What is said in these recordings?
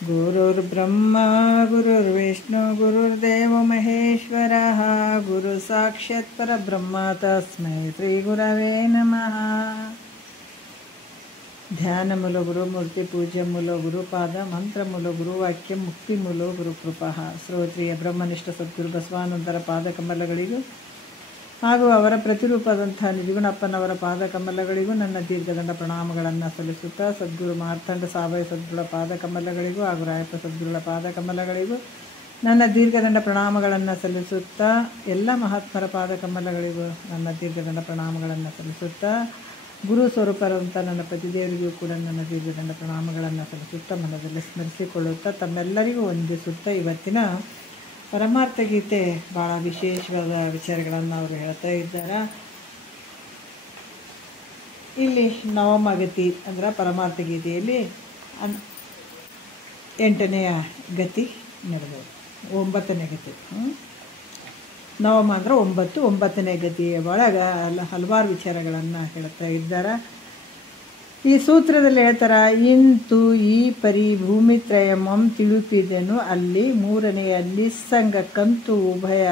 ಗುರುರ್ಬ್ರಹ್ಮ ಗುರುರ್ವಿಷ್ಣು ಗುರುರ್ದೇವ ಮಹೇಶ್ವರ ಗುರು ಸಾಕ್ಷಾತ್ ಪರಬ್ರಹ್ಮ ತಸ್ಮೈ ಶ್ರೀ ಗುರವೇ ನಮಃ. ಧ್ಯಾನ ಮೂಲ ಗುರು, ಮೂರ್ತಿ ಪೂಜೆ ಮೂಲ ಗುರು, ಪಾದ ಮಂತ್ರ ಮೂಲ ಗುರು, ವಾಕ್ಯ ಮುಕ್ತಿ ಮೂಲ ಗುರು ಕೃಪಃ. ಶ್ರೋತ್ರಿಯ ಬ್ರಹ್ಮನಿಷ್ಠ ಸದ್ಗುರು ಬಸವಾನಂದರ ಪಾದಕಮಲಗಳಿಗೂ ಹಾಗೂ ಅವರ ಪ್ರತಿರೂಪದಂಥ ನಿಜಗುಣಪ್ಪನವರ ಪಾದಕಮಲಗಳಿಗೂ ನನ್ನ ದೀರ್ಘದಂಡ ಪ್ರಣಾಮಗಳನ್ನು ಸಲ್ಲಿಸುತ್ತಾ, ಸದ್ಗುರು ಮಾರ್ಥಂಡ ಸಾವಯ ಸದ್ಗುರುಳ ಪಾದಕಮಲಗಳಿಗೂ ಹಾಗೂ ರಾಯಪ್ಪ ಸದ್ಗುರುಳ ಪಾದಕಮಲಗಳಿಗೂ ನನ್ನ ದೀರ್ಘದಂಡ ಪ್ರಣಾಮಗಳನ್ನು ಸಲ್ಲಿಸುತ್ತಾ, ಎಲ್ಲ ಮಹಾತ್ಮರ ಪಾದಕಮಲಗಳಿಗೂ ನನ್ನ ದೀರ್ಘದಂಡ ಪ್ರಣಾಮಗಳನ್ನು ಸಲ್ಲಿಸುತ್ತಾ, ಗುರು ಸ್ವರೂಪರಂಥ ನನ್ನ ಪ್ರತಿದೇವರಿಗೂ ಕೂಡ ನನ್ನ ದೀರ್ಘದಂಡ ಪ್ರಣಾಮಗಳನ್ನು ಸಲ್ಲಿಸುತ್ತಾ, ಮನದಲ್ಲಿ ಸ್ಮರಿಸಿಕೊಳ್ಳುತ್ತಾ, ತಮ್ಮೆಲ್ಲರಿಗೂ ವಂದಿಸುತ್ತಾ, ಇವತ್ತಿನ ಪರಮಾರ್ಥ ಗೀತೆ ಭಾಳ ವಿಶೇಷವಾದ ವಿಚಾರಗಳನ್ನು ಅವರು ಹೇಳ್ತಾ ಇದ್ದಾರೆ. ಇಲ್ಲಿ ನವಮಗತಿ ಅಂದರೆ ಪರಮಾರ್ಥ ಗೀತೆಯಲ್ಲಿ 8ನೇ ಗತಿ ನಡೆದವು. 9ನೇ ಗತಿ, ನವಮ ಅಂದರೆ 9, 9ನೇ ಗತಿಯ ಒಳಗೆ ಹಲವಾರು ವಿಚಾರಗಳನ್ನು ಹೇಳ್ತಾ ಇದ್ದಾರೆ. ಈ ಸೂತ್ರದಲ್ಲಿ ಹೇಳ್ತಾರೆ, ಇಂತು ಈ ಪರಿ ಭೂಮಿತ್ರಯಮಂ ತಿಳುಪಿದೆನು ಅಲ್ಲಿ ಮೂರನೆಯ ನಿಸ್ಸಂಗ ಕಂತು ಉಭಯ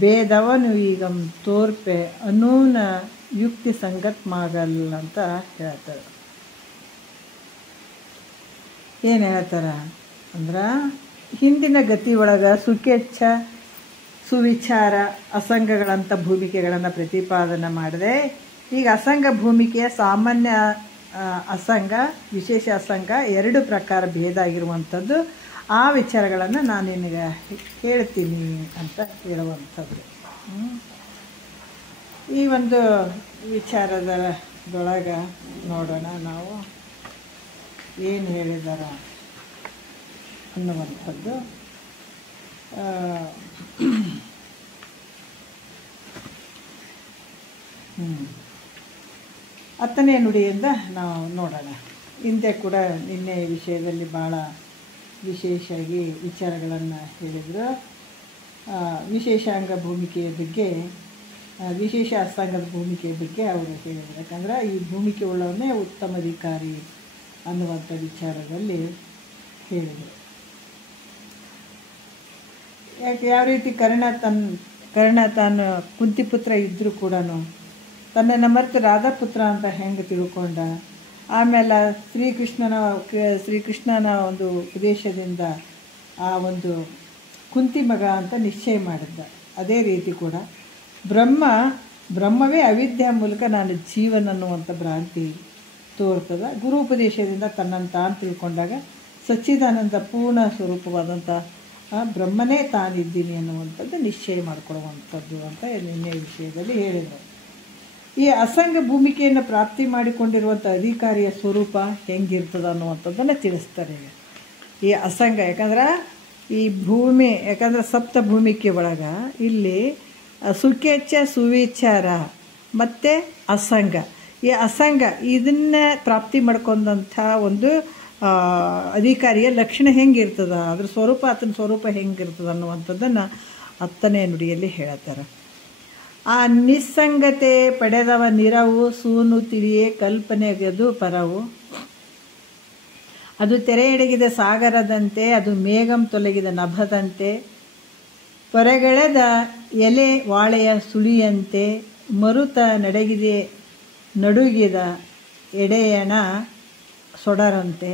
ಭೇದವನು ಈಗಂ ತೋರ್ಪೆ ಅನೂನ ಯುಕ್ತಿ ಸಂಗತ್ ಮಾಗಲ್ಲ ಅಂತ ಹೇಳ್ತಾರೆ. ಏನು ಹೇಳ್ತಾರೆ ಅಂದ್ರೆ, ಹಿಂದಿನ ಗತಿ ಒಳಗೆ ಸುಖೇಚ್ಛ ಸುವಿಚಾರ ಅಸಂಗಗಳಂಥ ಭೂಮಿಕೆಗಳನ್ನು ಪ್ರತಿಪಾದನೆ ಮಾಡಿದೆ. ಈಗ ಅಸಂಗ ಭೂಮಿಕೆಯ ಸಾಮಾನ್ಯ ಅಸಂಗ, ವಿಶೇಷ ಅಸಂಗ 2 ಪ್ರಕಾರ ಭೇದ ಆಗಿರುವಂಥದ್ದು. ಆ ವಿಚಾರಗಳನ್ನು ನಾನು ನಿನಗೆ ಹೇಳ್ತೀನಿ ಅಂತ ಹೇಳುವಂಥದ್ದು. ಈ ಒಂದು ವಿಚಾರದೊಳಗೆ ನೋಡೋಣ ನಾವು ಏನು ಹೇಳಿದಾರ ಅನ್ನುವಂಥದ್ದು. ಹತ್ತನೇ ನುಡಿಯಿಂದ ನಾವು ನೋಡೋಣ. ಹಿಂದೆ ಕೂಡ ನಿನ್ನೆ ವಿಷಯದಲ್ಲಿ ಭಾಳ ವಿಶೇಷವಾಗಿ ವಿಚಾರಗಳನ್ನು ಹೇಳಿದರು. ವಿಶೇಷಾಂಗ ಭೂಮಿಕೆಯ ಬಗ್ಗೆ, ವಿಶೇಷ ಅಸಾಂಗದ ಭೂಮಿಕೆಯ ಬಗ್ಗೆ ಅವರು ಹೇಳಿದರು. ಯಾಕಂದ್ರೆ ಈ ಭೂಮಿಕೆ ಉಳ್ಳವನ್ನೇ ಉತ್ತಮ ಅಧಿಕಾರಿ ಅನ್ನುವಂಥ ವಿಚಾರದಲ್ಲಿ ಹೇಳಿದರು. ಯಾಕೆ ಯಾವ ರೀತಿ ಕರ್ಣ ತಾನು ಕುಂತಿಪುತ್ರ ಇದ್ದರೂ ಕೂಡ ತನ್ನನ್ನು ಮರೆತು ರಾಧಾಪುತ್ರ ಅಂತ ಹೆಂಗೆ ತಿಳ್ಕೊಂಡ, ಆಮೇಲೆ ಶ್ರೀಕೃಷ್ಣನ ಒಂದು ಉಪದೇಶದಿಂದ ಆ ಒಂದು ಕುಂತಿ ಮಗ ಅಂತ ನಿಶ್ಚಯ ಮಾಡಿದ್ದ. ಅದೇ ರೀತಿ ಕೂಡ ಬ್ರಹ್ಮವೇ ಅವಿದ್ಯೆ ಮೂಲಕ ನಾನು ಜೀವನ ಅನ್ನುವಂಥ ಭ್ರಾಂತಿ ತೋರ್ತದ. ಗುರು ಉಪದೇಶದಿಂದ ತನ್ನನ್ನು ತಾನು ತಿಳ್ಕೊಂಡಾಗ ಸಚ್ಚಿದಾನಂದ ಪೂರ್ಣ ಸ್ವರೂಪವಾದಂಥ ಬ್ರಹ್ಮನೇ ತಾನಿದ್ದೀನಿ ಅನ್ನುವಂಥದ್ದು ನಿಶ್ಚಯ ಮಾಡಿಕೊಳ್ಳುವಂಥದ್ದು ಅಂತ ನಿನ್ನೆ ವಿಷಯದಲ್ಲಿ ಹೇಳಿದರು. ಈ ಅಸಂಗ ಭೂಮಿಕೆಯನ್ನು ಪ್ರಾಪ್ತಿ ಮಾಡಿಕೊಂಡಿರುವಂಥ ಅಧಿಕಾರಿಯ ಸ್ವರೂಪ ಹೆಂಗಿರ್ತದೆ ಅನ್ನುವಂಥದ್ದನ್ನು ತಿಳಿಸ್ತಾರೆ. ಈ ಅಸಂಗ ಯಾಕಂದ್ರೆ ಸಪ್ತ ಭೂಮಿಕೆ ಒಳಗೆ ಇಲ್ಲಿ ಸುಖೇಚ್ಛ ಸುವಿಚಾರ ಮತ್ತು ಅಸಂಗ, ಈ ಅಸಂಗ ಇದನ್ನು ಪ್ರಾಪ್ತಿ ಮಾಡ್ಕೊಂಡಂಥ ಒಂದು ಅಧಿಕಾರಿಯ ಲಕ್ಷಣ ಹೆಂಗಿರ್ತದ, ಅದ್ರ ಸ್ವರೂಪ, ಆತನ ಸ್ವರೂಪ ಹೆಂಗಿರ್ತದೆ ಅನ್ನುವಂಥದ್ದನ್ನು 10ನೇ ನುಡಿಯಲ್ಲಿ ಹೇಳ್ತಾರೆ. ಆ ನಿಸ್ಸಂಗತೆ ಪಡೆದವ ನಿರವು ಸೂನು ತಿಳಿಯೇ ಕಲ್ಪನೆಗದು ಪರವು, ಅದು ತೆರೆ ಎಡಗಿದ ಸಾಗರದಂತೆ, ಅದು ಮೇಘಂ ತೊಲಗಿದ ನಭದಂತೆ, ಪೊರೆಗೆಳೆದ ಎಲೆ ವಾಳೆಯ ಸುಳಿಯಂತೆ, ಮರುತ ನಡುಗಿದ ಎಡೆಯಣ ಸೊಡರಂತೆ,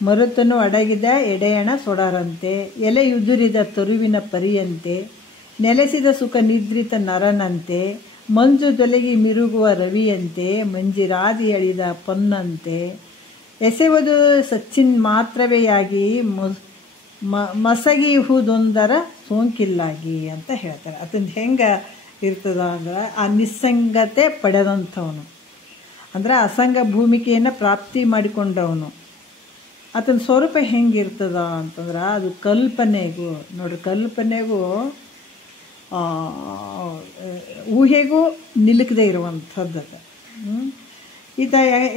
ಮರುತನು ಅಡಗಿದ ಎಡೆಯಣ ಸೊಡರಂತೆ, ಎಲೆಯುದುರಿದ ತರುವಿನ ಪರಿಯಂತೆ, ನೆಲೆಸಿದ ಸುಖ ನಿದ್ರಿತ ನರನಂತೆ, ಮಂಜು ತೊಲಗಿ ಮಿರುಗುವ ರವಿಯಂತೆ, ಮಂಜಿರಾದಿ ಅಳಿದ ಪೊನ್ನಂತೆ, ಎಸೆವುದು ಸಚ್ಚಿನ್ ಮಾತ್ರವೆಯಾಗಿ ಮಸಗಿಹುದೊಂದರ ಸೋಂಕಿಲ್ಲಾಗಿ ಅಂತ ಹೇಳ್ತಾರೆ. ಅದನ್ನು ಹೆಂಗೆ ಇರ್ತದ ಅಂದ್ರೆ, ಆ ನಿಸ್ಸಂಗತೆ ಪಡೆದಂಥವನು ಅಂದರೆ ಅಸಂಗ ಭೂಮಿಕೆಯನ್ನು ಪ್ರಾಪ್ತಿ ಮಾಡಿಕೊಂಡವನು, ಆತನ ಸ್ವರೂಪ ಹೆಂಗಿರ್ತದ ಅಂತಂದ್ರೆ, ಅದು ಕಲ್ಪನೆಗೂ ಕಲ್ಪನೆಗೂ ಊಹೆಗೂ ನಿಲುಕದೇ ಇರುವಂಥದ್ದು.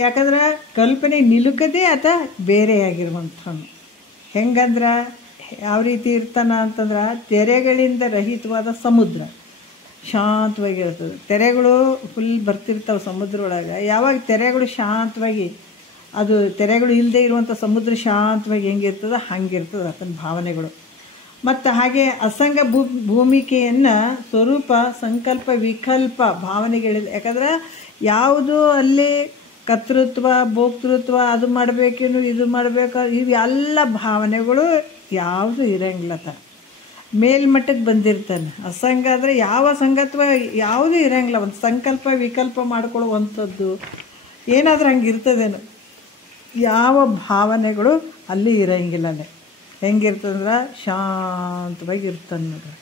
ಯಾಕಂದ್ರೆ ಕಲ್ಪನೆ ನಿಲುಕದೇ ಆತ ಬೇರೆಯಾಗಿರುವಂಥವನು. ಹೆಂಗಂದ್ರೆ ಯಾವ ರೀತಿ ಇರ್ತಾನ ಅಂತಂದ್ರೆ, ತೆರೆಗಳಿಂದ ರಹಿತವಾದ ಸಮುದ್ರ, ಶಾಂತವಾಗಿರ್ತದೆ. ತೆರೆಗಳು ಫುಲ್ ಬರ್ತಿರ್ತಾವೆ ಸಮುದ್ರ ಒಳಗೆ. ಯಾವಾಗ ತೆರೆಗಳು ಶಾಂತವಾಗಿ, ಅದು ತೆರೆಗಳು ಇಲ್ಲದೆ ಇರುವಂಥ ಸಮುದ್ರ ಶಾಂತವಾಗಿ ಹೆಂಗಿರ್ತದೆ ಹಂಗಿರ್ತದೆ ಆತನ ಭಾವನೆಗಳು. ಮತ್ತು ಹಾಗೆ ಅಸಂಗ ಭೂಮಿಕೆಯನ್ನು ಸ್ವರೂಪ ಸಂಕಲ್ಪ ವಿಕಲ್ಪ ಭಾವನೆಗಳಿದೆ. ಯಾಕಂದ್ರೆ ಯಾವುದು ಅಲ್ಲಿ ಕರ್ತೃತ್ವ ಭೋಕ್ತೃತ್ವ ಅದು ಮಾಡಬೇಕೇನು ಇದು ಮಾಡಬೇಕು ಇವೆಲ್ಲ ಭಾವನೆಗಳು ಯಾವುದು ಇರಂಗಿಲ್ಲತ್ತ. ಮೇಲ್ಮಟ್ಟಕ್ಕೆ ಬಂದಿರ್ತಾನೆ. ಅಸಂಗ ಆದರೆ ಯಾವ ಸಂಗತ್ವ ಯಾವುದೂ ಇರಂಗಿಲ್ಲ. ಒಂದು ಸಂಕಲ್ಪ ವಿಕಲ್ಪ ಮಾಡ್ಕೊಳ್ಳುವಂಥದ್ದು ಏನಾದರೂ ಹಂಗೆ ಇರ್ತದೇನು, ಯಾವ ಭಾವನೆಗಳು ಅಲ್ಲಿ ಇರಂಗಿಲ್ಲನೆ. ಹೆಂಗಿರ್ತದಂದ್ರೆ ಶಾಂತವಾಗಿ ಇರ್ತಾನೆ ನೋಡ್ರಿ.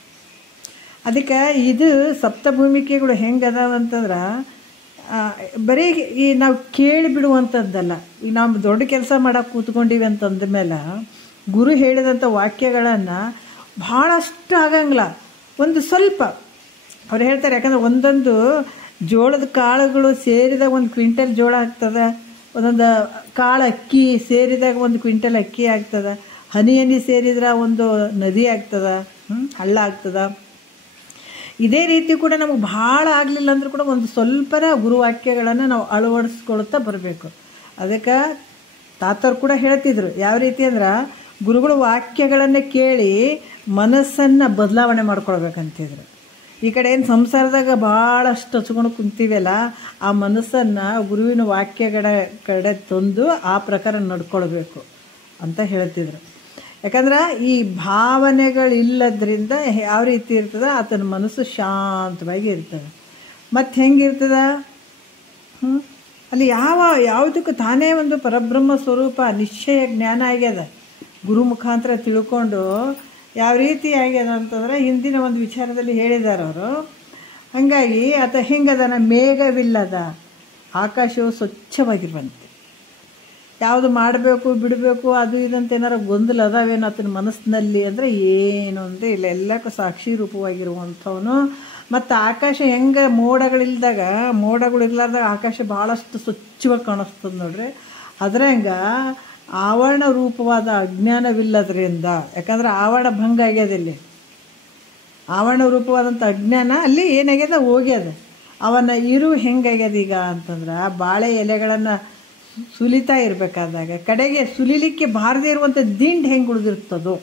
ಅದಕ್ಕೆ ಇದು ಸಪ್ತಭೂಮಿಕೆಗಳು ಹೆಂಗೆ ಅದಾವಂತಂದ್ರೆ ಬರೀ ಈ ನಾವು ಕೇಳಿಬಿಡುವಂಥದ್ದಲ್ಲ. ಈಗ ನಾವು ದೊಡ್ಡ ಕೆಲಸ ಮಾಡೋಕೆ ಕೂತ್ಕೊಂಡಿವಿ ಅಂತಂದ ಮೇಲೆ ಗುರು ಹೇಳಿದಂಥ ವಾಕ್ಯಗಳನ್ನು ಭಾಳಷ್ಟು ಆಗಂಗಿಲ್ಲ, ಒಂದು ಸ್ವಲ್ಪ ಅವ್ರು ಹೇಳ್ತಾರೆ. ಯಾಕಂದ್ರೆ ಒಂದೊಂದು ಜೋಳದ ಕಾಳುಗಳು ಸೇರಿದಾಗ 1 ಕ್ವಿಂಟಲ್ ಜೋಳ ಆಗ್ತದೆ, ಒಂದೊಂದು ಕಾಳು ಅಕ್ಕಿ ಸೇರಿದಾಗ 1 ಕ್ವಿಂಟಲ್ ಅಕ್ಕಿ ಆಗ್ತದೆ, ಹನಿ ಸೇರಿದ್ರೆ ಒಂದು ನದಿ ಆಗ್ತದೆ, ಹಳ್ಳ ಆಗ್ತದೆ. ಇದೇ ರೀತಿ ಕೂಡ ನಮಗೆ ಭಾಳ ಆಗಲಿಲ್ಲ ಅಂದರೂ ಕೂಡ ಒಂದು ಸ್ವಲ್ಪರ ಗುರುವಾಕ್ಯಗಳನ್ನು ನಾವು ಅಳವಡಿಸ್ಕೊಳ್ತಾ ಬರಬೇಕು. ಅದಕ್ಕೆ ತಾತರು ಕೂಡ ಹೇಳ್ತಿದ್ರು ಯಾವ ರೀತಿ ಅಂದ್ರೆ ಗುರುಗಳ ವಾಕ್ಯಗಳನ್ನು ಕೇಳಿ ಮನಸ್ಸನ್ನು ಬದಲಾವಣೆ ಮಾಡ್ಕೊಳ್ಬೇಕಂತಿದ್ರು. ಈ ಕಡೆ ಏನು ಸಂಸಾರದಾಗ ಭಾಳಷ್ಟು ಹಚ್ಕೊಂಡು ಕುಂತೀವಲ್ಲ, ಆ ಮನಸ್ಸನ್ನು ಗುರುವಿನ ವಾಕ್ಯಗಳ ಕಡೆ ತಂದು ಆ ಪ್ರಕಾರ ನಡ್ಕೊಳ್ಬೇಕು ಅಂತ ಹೇಳ್ತಿದ್ರು. ಯಾಕಂದ್ರೆ ಈ ಭಾವನೆಗಳಿಲ್ಲದ್ರಿಂದ ಯಾವ ರೀತಿ ಇರ್ತದೆ ಆತನ ಮನಸ್ಸು ಶಾಂತವಾಗಿ ಇರ್ತದೆ. ಮತ್ತು ಹೆಂಗಿರ್ತದೆ ಅಲ್ಲಿ ಯಾವುದಕ್ಕೂ ತಾನೇ ಒಂದು ಪರಬ್ರಹ್ಮ ಸ್ವರೂಪ ನಿಶ್ಚಯ ಜ್ಞಾನ ಆಗ್ಯದ. ಗುರು ಮುಖಾಂತರ ತಿಳ್ಕೊಂಡು ಯಾವ ರೀತಿ ಆಗ್ಯದ ಅಂತಂದ್ರೆ ಹಿಂದಿನ ಒಂದು ವಿಚಾರದಲ್ಲಿ ಹೇಳಿದ್ದಾರೆ ಅವರು. ಹಾಗಾಗಿ ಆತ ಹೆಂಗದನ, ಮೇಘವಿಲ್ಲದ ಆಕಾಶವು ಸ್ವಚ್ಛವಾಗಿರುವಂತೆ. ಯಾವುದು ಮಾಡಬೇಕು ಬಿಡಬೇಕು ಅದು ಇದಂತ ಏನಾರು ಗೊಂದಲ ಅದಾವೇನು ಆತನ ಮನಸ್ಸಿನಲ್ಲಿ ಅಂದರೆ ಏನು ಅಂದರೆ ಇಲ್ಲ, ಎಲ್ಲಕ್ಕೂ ಸಾಕ್ಷಿ ರೂಪವಾಗಿರುವಂಥವನು. ಮತ್ತು ಆಕಾಶ ಹೆಂಗೆ ಮೋಡಗಳಿಲ್ಲಾರ್ದಾಗ ಆಕಾಶ ಭಾಳಷ್ಟು ಸ್ವಚ್ಛವಾಗಿ ಕಾಣಿಸ್ತದೆ ನೋಡ್ರಿ. ಅದ್ರಂಗೆ ಆವರಣ ರೂಪವಾದ ಅಜ್ಞಾನವಿಲ್ಲದ್ರಿಂದ, ಯಾಕಂದ್ರೆ ಆವರಣ ಭಂಗ ಆಗ್ಯದ ಇಲ್ಲಿ. ಆವರಣ ರೂಪವಾದಂಥ ಅಜ್ಞಾನ ಅಲ್ಲಿ ಏನಾಗ್ಯದ ಹೋಗ್ಯದ. ಅವನ ಹೆಂಗಾಗ್ಯದ ಈಗ ಅಂತಂದ್ರೆ ಬಾಳೆ ಎಲೆಗಳನ್ನು ಸುಲಿತಾ ಇರಬೇಕಾದಾಗ ಕಡೆಗೆ ಸುಲಿಲಿಕ್ಕೆ ಬಾರದೇ ಇರುವಂಥ ದಿಂಡು ಹೆಂಗೆ ಉಳಿದಿರ್ತದೋ,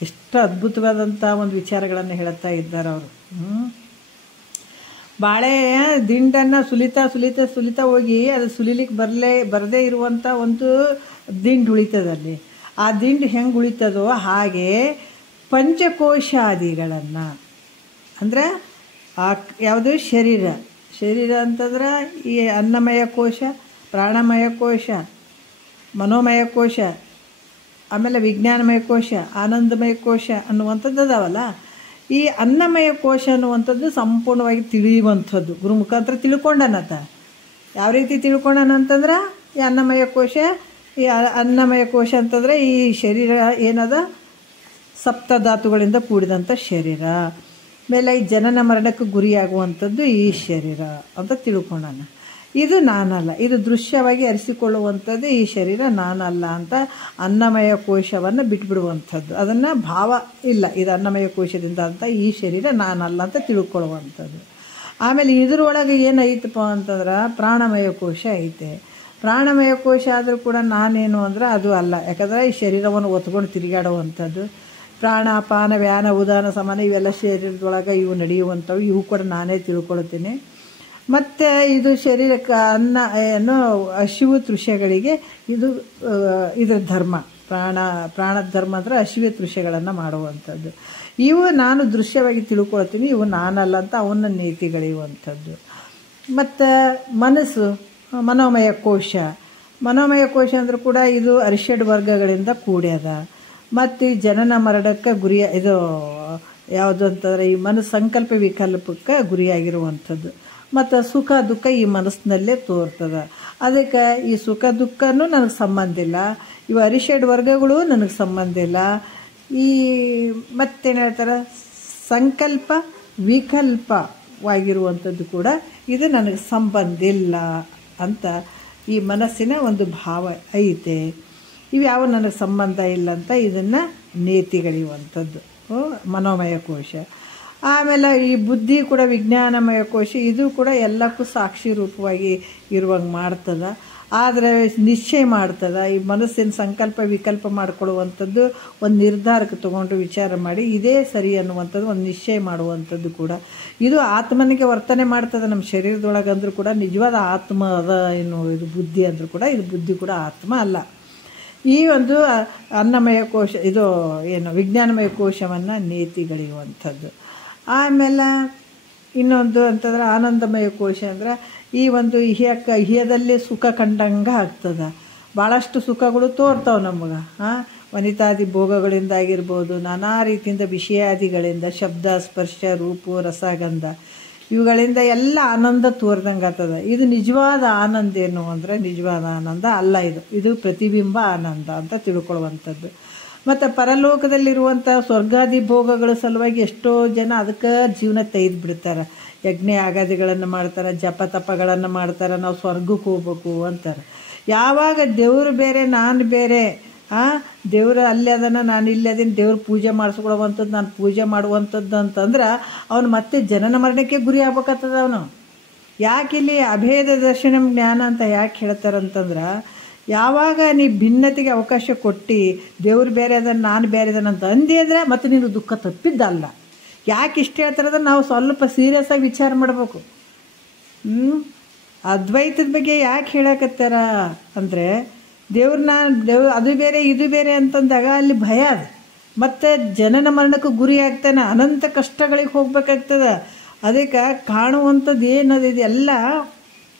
ಎಷ್ಟು ಅದ್ಭುತವಾದಂಥ ಒಂದು ವಿಚಾರಗಳನ್ನು ಹೇಳ್ತಾ ಇದ್ದಾರೆ ಅವರು. ಬಾಳೆಯ ದಿಂಡನ್ನು ಸುಲಿತಾ ಹೋಗಿ ಅದು ಸುಲಿಲಿಕ್ಕೆ ಬರದೇ ಇರುವಂಥ ಒಂದು ದಿಂಡು ಉಳಿತದಲ್ಲಿ. ಆ ದಿಂಡು ಹೆಂಗೆ ಉಳಿತದೋ ಹಾಗೆ ಪಂಚಕೋಶಾದಿಗಳನ್ನು ಅಂದರೆ ಯಾವುದು ಶರೀರ ಅಂತಂದ್ರೆ ಈ ಅನ್ನಮಯ ಕೋಶ, ಪ್ರಾಣಮಯ ಕೋಶ, ಮನೋಮಯ ಕೋಶ, ಆಮೇಲೆ ವಿಜ್ಞಾನಮಯ ಕೋಶ, ಆನಂದಮಯ ಕೋಶ ಅನ್ನುವಂಥದ್ದು ಅದಾವಲ್ಲ. ಈ ಅನ್ನಮಯ ಕೋಶ ಅನ್ನುವಂಥದ್ದು ಸಂಪೂರ್ಣವಾಗಿ ತಿಳಿಯುವಂಥದ್ದು ಗುರು ಮುಖಾಂತರ ತಿಳ್ಕೊಂಡನತ. ಯಾವ ರೀತಿ ತಿಳ್ಕೊಂಡನಂತಂದ್ರೆ ಈ ಅನ್ನಮಯ ಕೋಶ, ಈ ಅನ್ನಮಯ ಕೋಶ ಅಂತಂದರೆ ಈ ಶರೀರ ಏನದ ಸಪ್ತಧಾತುಗಳಿಂದ ಕೂಡಿದಂಥ ಶರೀರ. ಆಮೇಲೆ ಈ ಜನನ ಮರಣಕ್ಕೆ ಗುರಿಯಾಗುವಂಥದ್ದು ಈ ಶರೀರ ಅಂತ ತಿಳ್ಕೊಂಡನ. ಇದು ನಾನಲ್ಲ, ಇದು ದೃಶ್ಯವಾಗಿ ಅರಿಸಿಕೊಳ್ಳುವಂಥದ್ದು ಈ ಶರೀರ ನಾನಲ್ಲ ಅಂತ ಅನ್ನಮಯ ಕೋಶವನ್ನು ಬಿಟ್ಬಿಡುವಂಥದ್ದು. ಅದನ್ನು ಭಾವ ಇಲ್ಲ ಇದು ಅನ್ನಮಯ ಕೋಶದಿಂದ ಅಂತ ಈ ಶರೀರ ನಾನಲ್ಲ ಅಂತ ತಿಳ್ಕೊಳ್ಳುವಂಥದ್ದು. ಆಮೇಲೆ ಇದ್ರೊಳಗೆ ಏನೈತಪ್ಪ ಅಂತಂದ್ರೆ ಪ್ರಾಣಮಯ ಕೋಶ ಐತೆ. ಪ್ರಾಣಮಯ ಕೋಶ ಆದರೂ ಕೂಡ ನಾನೇನು ಅಂದ್ರೆ ಅದು ಅಲ್ಲ. ಯಾಕಂದರೆ ಈ ಶರೀರವನ್ನು ಒತ್ಕೊಂಡು ತಿರುಗಾಡುವಂಥದ್ದು. ಪ್ರಾಣ ಅಪಾನ ವ್ಯಾನ ಉದಾನ ಸಮಾನ ಇವೆಲ್ಲ ಶರೀರದೊಳಗೆ ಇವು ನಡೆಯುವಂಥವು, ಇವು ಕೂಡ ನಾನೇ ತಿಳ್ಕೊಳ್ತೀನಿ. ಮತ್ತು ಇದು ಶರೀರಕ್ಕೆ ಏನು ಹಸಿವು ತೃಷೆಗಳಿಗೆ ಇದರ ಧರ್ಮ, ಪ್ರಾಣದ ಧರ್ಮ ಅಂದರೆ ಹಸಿವೆ ತೃಷೆಗಳನ್ನು ಮಾಡುವಂಥದ್ದು. ಇವು ನಾನು ದೃಶ್ಯವಾಗಿ ತಿಳ್ಕೊಳ್ತೀನಿ, ಇವು ನಾನಲ್ಲ ಅಂತ ಅವನ್ನ ನೀತಿಗಳಿಯುವಂಥದ್ದು. ಮತ್ತು ಮನಸ್ಸು ಮನೋಮಯ ಕೋಶ ಅಂದರೂ ಕೂಡ ಇದು ಅರಿಷಡ್ ವರ್ಗಗಳಿಂದ ಕೂಡ್ಯದ. ಮತ್ತು ಈ ಜನನ ಮರಣಕ್ಕೆ ಇದು ಯಾವುದು ಅಂತಂದರೆ ಈ ಮನಸ್ಸು ಸಂಕಲ್ಪ ವಿಕಲ್ಪಕ್ಕೆ ಗುರಿಯಾಗಿರುವಂಥದ್ದು. ಮತ್ತು ಸುಖ ದುಃಖ ಈ ಮನಸ್ಸಿನಲ್ಲೇ ತೋರ್ತದೆ. ಅದಕ್ಕೆ ಈ ಸುಖ ದುಃಖನೂ ನನಗೆ ಸಂಬಂಧ ಇಲ್ಲ, ಇವು ಅರಿಷಡ್ ವರ್ಗಗಳು ನನಗೆ ಸಂಬಂಧ ಇಲ್ಲ. ಈ ಮತ್ತೇನು ಹೇಳ್ತಾರೆ ಸಂಕಲ್ಪ ವಿಕಲ್ಪವಾಗಿರುವಂಥದ್ದು ಕೂಡ ಇದು ನನಗೆ ಸಂಬಂಧ ಇಲ್ಲ ಅಂತ ಈ ಮನಸ್ಸಿನ ಒಂದು ಭಾವ ಐತೆ. ಇವು ಯಾವ ನನಗೆ ಸಂಬಂಧ ಇಲ್ಲ ಅಂತ ಇದನ್ನು ನೇತಿಗಳಿಯುವಂಥದ್ದು ಮನೋಮಯ ಕೋಶ. ಆಮೇಲೆ ಈ ಬುದ್ಧಿ ಕೂಡ ವಿಜ್ಞಾನಮಯ ಕೋಶ, ಇದು ಕೂಡ ಎಲ್ಲಕ್ಕೂ ಸಾಕ್ಷಿ ರೂಪವಾಗಿ ಇರುವಂಗೆ ಮಾಡ್ತದೆ. ಆದರೆ ನಿಶ್ಚಯ ಮಾಡ್ತದೆ. ಈ ಮನಸ್ಸಿನ ಸಂಕಲ್ಪ ವಿಕಲ್ಪ ಮಾಡ್ಕೊಳ್ಳುವಂಥದ್ದು ಒಂದು ನಿರ್ಧಾರಕ್ಕೆ ತೊಗೊಂಡು ವಿಚಾರ ಮಾಡಿ ಇದೇ ಸರಿ ಅನ್ನುವಂಥದ್ದು ಒಂದು ನಿಶ್ಚಯ ಮಾಡುವಂಥದ್ದು ಕೂಡ ಇದು ಆತ್ಮನಿಗೆ ವರ್ತನೆ ಮಾಡ್ತದೆ. ನಮ್ಮ ಶರೀರದೊಳಗಂದ್ರೂ ಕೂಡ ನಿಜವಾದ ಆತ್ಮ ಅದ ಏನು ಇದು ಬುದ್ಧಿ ಅಂದರೂ ಕೂಡ ಇದು ಬುದ್ಧಿ ಕೂಡ ಆತ್ಮ ಅಲ್ಲ. ಈ ಒಂದು ಅನ್ನಮಯ ಕೋಶ ಇದು ಏನು ವಿಜ್ಞಾನಮಯ ಕೋಶವನ್ನು ನೇತಿಗಳಿರುವಂಥದ್ದು. ಆಮೇಲೆ ಇನ್ನೊಂದು ಅಂತಂದ್ರೆ ಆನಂದಮಯ ಕೋಶ ಅಂದರೆ ಈ ಒಂದು ಇಹದಲ್ಲಿ ಸುಖ ಕಂಡಂಗೆ ಆಗ್ತದೆ. ಭಾಳಷ್ಟು ಸುಖಗಳು ತೋರ್ತಾವೆ ನಮಗೆ. ವನಿತಾದಿ ಭೋಗಗಳಿಂದ ಆಗಿರ್ಬೋದು, ನಾನಾ ರೀತಿಯಿಂದ ವಿಷಯಾದಿಗಳಿಂದ, ಶಬ್ದ ಸ್ಪರ್ಶ ರೂಪು ರಸಗಂಧ ಇವುಗಳಿಂದ ಎಲ್ಲ ಆನಂದ ತೋರ್ದಂಗೆ ಆಗ್ತದೆ. ಇದು ನಿಜವಾದ ಆನಂದ ಏನು ಅಂದರೆ ನಿಜವಾದ ಆನಂದ ಅಲ್ಲ. ಇದು ಪ್ರತಿಬಿಂಬ ಆನಂದ ಅಂತ ತಿಳ್ಕೊಳ್ಳುವಂಥದ್ದು. ಮತ್ತು ಪರಲೋಕದಲ್ಲಿರುವಂಥ ಸ್ವರ್ಗಾದಿ ಭೋಗಗಳ ಸಲುವಾಗಿ ಎಷ್ಟೋ ಜನ ಅದಕ್ಕೆ ಜೀವನ ತೆಗೆದು ಬಿಡ್ತಾರೆ. ಯಜ್ಞ ಯಾಗಾದಿಗಳನ್ನು ಮಾಡ್ತಾರೆ, ಜಪ ತಪಗಳನ್ನು ಮಾಡ್ತಾರೆ, ನಾವು ಸ್ವರ್ಗಕ್ಕೆ ಹೋಗ್ಬೇಕು ಅಂತಾರೆ. ಯಾವಾಗ ದೇವರು ಬೇರೆ ನಾನು ಬೇರೆ, ದೇವರು ಅಲ್ಲಿ ಅದನ್ನು ನಾನು ಇಲ್ಲಿ ಅದನ್ನು ದೇವ್ರ ಪೂಜೆ ಮಾಡಿಸ್ಕೊಳ್ಳುವಂಥದ್ದು ನಾನು ಪೂಜೆ ಮಾಡುವಂಥದ್ದು ಅಂತಂದ್ರೆ ಅವನು ಮತ್ತೆ ಜನನ ಮರಣಕ್ಕೆ ಗುರಿ ಆಗ್ಬೇಕಾಗ್ತದೆ. ಅವನು ಯಾಕಿಲ್ಲಿ ಅಭೇದ ದರ್ಶನ ಜ್ಞಾನ ಅಂತ ಯಾಕೆ ಹೇಳ್ತಾರಂತಂದ್ರೆ, ಯಾವಾಗ ನೀ ಭಿನ್ನತೆಗೆ ಅವಕಾಶ ಕೊಟ್ಟು ದೇವ್ರು ಬೇರೆ ಅದನ್ನು ನಾನು ಬೇರೆ ಅದನ್ನಂತ ಅಂದಿ ಅಂದರೆ ಮತ್ತೆ ನೀನು ದುಃಖ ತಪ್ಪಿದ್ದಲ್ಲ. ಯಾಕೆ ಇಷ್ಟ ಹೇಳ್ತಾರಂದ್ರೆ ನಾವು ಸ್ವಲ್ಪ ಸೀರಿಯಸ್ ಆಗಿ ವಿಚಾರ ಮಾಡಬೇಕು. ಅದ್ವೈತದ ಬಗ್ಗೆ ಯಾಕೆ ಹೇಳಕತ್ತಾರ ಅಂದರೆ ದೇವ್ರು ಅದು ಬೇರೆ ಇದು ಬೇರೆ ಅಂತಂದಾಗ ಅಲ್ಲಿ ಭಯ ಅದು. ಮತ್ತು ಜನನ ಮರಣಕ್ಕೆ ಗುರಿ ಆಗ್ತಾನೆ, ಅನಂತ ಕಷ್ಟಗಳಿಗೆ ಹೋಗ್ಬೇಕಾಗ್ತದೆ. ಅದಕ್ಕೆ ಕಾಣುವಂಥದ್ದು ಏನದು ಇದೆಲ್ಲ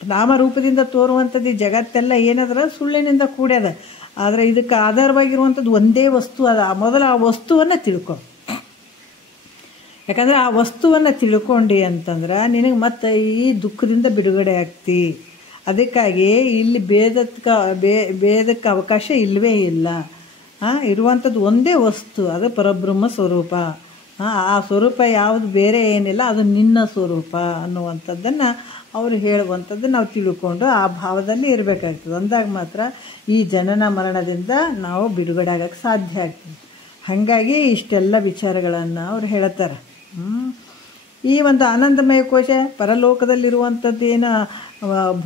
ನಾಮರೂಪದಿಂದ ತೋರುವಂಥದ್ದು ಈ ಜಗತ್ತೆಲ್ಲ ಏನಾದ್ರೆ ಸುಳ್ಳಿನಿಂದ ಕೂಡ್ಯದ. ಆದರೆ ಇದಕ್ಕೆ ಆಧಾರವಾಗಿರುವಂಥದ್ದು ಒಂದೇ ವಸ್ತು ಅದ. ಮೊದಲು ಆ ವಸ್ತುವನ್ನು ತಿಳ್ಕೊ. ಯಾಕಂದರೆ ಆ ವಸ್ತುವನ್ನು ತಿಳ್ಕೊಂಡು ಅಂತಂದ್ರೆ ನಿನಗೆ ಮತ್ತೆ ಈ ದುಃಖದಿಂದ ಬಿಡುಗಡೆ ಆಗ್ತಿ. ಅದಕ್ಕಾಗಿ ಇಲ್ಲಿ ಭೇದಕ್ಕೆ ಅವಕಾಶ ಇಲ್ಲವೇ ಇಲ್ಲ. ಇರುವಂಥದ್ದು ಒಂದೇ ವಸ್ತು, ಅದು ಪರಬ್ರಹ್ಮ ಸ್ವರೂಪ. ಆ ಸ್ವರೂಪ ಯಾವುದು ಬೇರೆ ಏನಿಲ್ಲ, ಅದು ನಿನ್ನ ಸ್ವರೂಪ ಅನ್ನುವಂಥದ್ದನ್ನು ಅವರು ಹೇಳುವಂಥದ್ದು ನಾವು ತಿಳ್ಕೊಂಡು ಆ ಭಾವದಲ್ಲಿ ಇರಬೇಕಾಗ್ತದೆ. ಅಂದಾಗ ಮಾತ್ರ ಈ ಜನನ ಮರಣದಿಂದ ನಾವು ಬಿಡುಗಡೆ ಆಗೋಕ್ಕೆ ಸಾಧ್ಯ ಆಗ್ತದೆ. ಹಾಗಾಗಿ ಇಷ್ಟೆಲ್ಲ ವಿಚಾರಗಳನ್ನು ಅವ್ರು ಹೇಳ್ತಾರೆ. ಈ ಒಂದು ಆನಂದಮಯ ಕೋಶ ಪರಲೋಕದಲ್ಲಿರುವಂಥದ್ದು ಏನು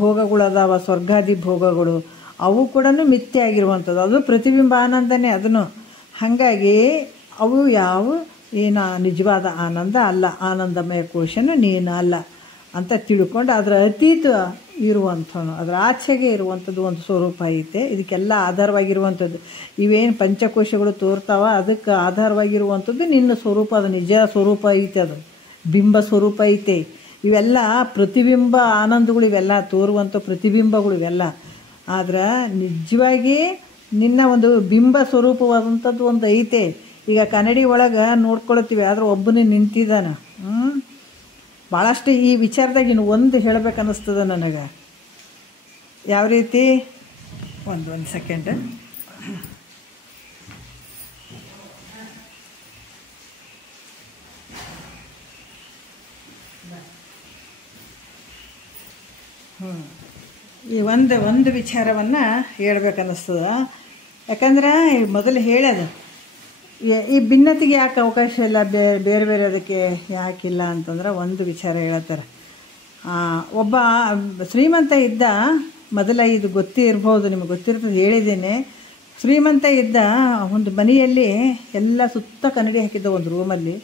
ಭೋಗಗಳು ಅದಾವ, ಸ್ವರ್ಗಾದಿ ಭೋಗಗಳು, ಅವು ಕೂಡ ಮಿಥ್ಯೆ ಆಗಿರುವಂಥದ್ದು. ಅದು ಪ್ರತಿಬಿಂಬ ಆನಂದನೇ ಅದನ್ನು. ಹಾಗಾಗಿ ಅವು ಯಾವ ಏನು ನಿಜವಾದ ಆನಂದ ಅಲ್ಲ, ಆನಂದಮಯ ಕೋಶನು ನೀನು ಅಲ್ಲ ಅಂತ ತಿಳ್ಕೊಂಡು ಅದರ ಅತೀತ ಇರುವಂಥವನು, ಅದರ ಆಚೆಗೆ ಇರುವಂಥದ್ದು ಒಂದು ಸ್ವರೂಪ ಐತೆ. ಇದಕ್ಕೆಲ್ಲ ಆಧಾರವಾಗಿರುವಂಥದ್ದು ಇವೇನು ಪಂಚಕೋಶಗಳು ತೋರ್ತಾವ ಅದಕ್ಕೆ ಆಧಾರವಾಗಿರುವಂಥದ್ದು ನಿನ್ನ ಸ್ವರೂಪ, ಅದು ನಿಜ ಸ್ವರೂಪ ಐತೆ, ಅದು ಬಿಂಬ ಸ್ವರೂಪ ಐತೆ. ಇವೆಲ್ಲ ಪ್ರತಿಬಿಂಬ ಆನಂದಗಳು, ಇವೆಲ್ಲ ತೋರುವಂಥ ಪ್ರತಿಬಿಂಬಗಳು ಇವೆಲ್ಲ. ಆದ್ರೆ ನಿಜವಾಗಿ ನಿನ್ನ ಒಂದು ಬಿಂಬ ಸ್ವರೂಪವಾದಂಥದ್ದು ಒಂದು ಐತೆ. ಈಗ ಕನ್ನಡಿ ಒಳಗೆ ನೋಡ್ಕೊಳ್ತೀವಿ, ಆದ್ರೆ ಒಬ್ಬನೇ ನಿಂತಿದ್ದಾನೆ. ಭಾಳಷ್ಟು ಈ ವಿಚಾರದಾಗ ಇನ್ನು ಒಂದು ಹೇಳಬೇಕನ್ನಿಸ್ತದೆ ನನಗೆ. ಯಾವ ರೀತಿ ಒಂದು ಸೆಕೆಂಡ್. ಈ ಒಂದು ವಿಚಾರವನ್ನು ಹೇಳ್ಬೇಕನ್ನಿಸ್ತದೆ. ಯಾಕಂದ್ರೆ ಮೊದಲು ಹೇಳ್ಯದ ಈ ಭಿನ್ನತೆಗೆ ಯಾಕೆ ಅವಕಾಶ ಇಲ್ಲ, ಬೇರೆ ಬೇರೆ ಅದಕ್ಕೆ ಯಾಕಿಲ್ಲ ಅಂತಂದ್ರೆ ಒಂದು ವಿಚಾರ ಹೇಳ್ತಾರೆ. ಒಬ್ಬ ಶ್ರೀಮಂತ ಇದ್ದ, ಮೊದಲ ಇದು ಗೊತ್ತಿರ್ಬೋದು, ನಿಮಗೆ ಗೊತ್ತಿರ್ತದೆ, ಹೇಳಿದ್ದೇನೆ. ಶ್ರೀಮಂತ ಇದ್ದ ಒಂದು ಮನೆಯಲ್ಲಿ ಎಲ್ಲ ಸುತ್ತ ಕನ್ನಡಿ ಹಾಕಿದ್ದ ಒಂದು ರೂಮಲ್ಲಿ.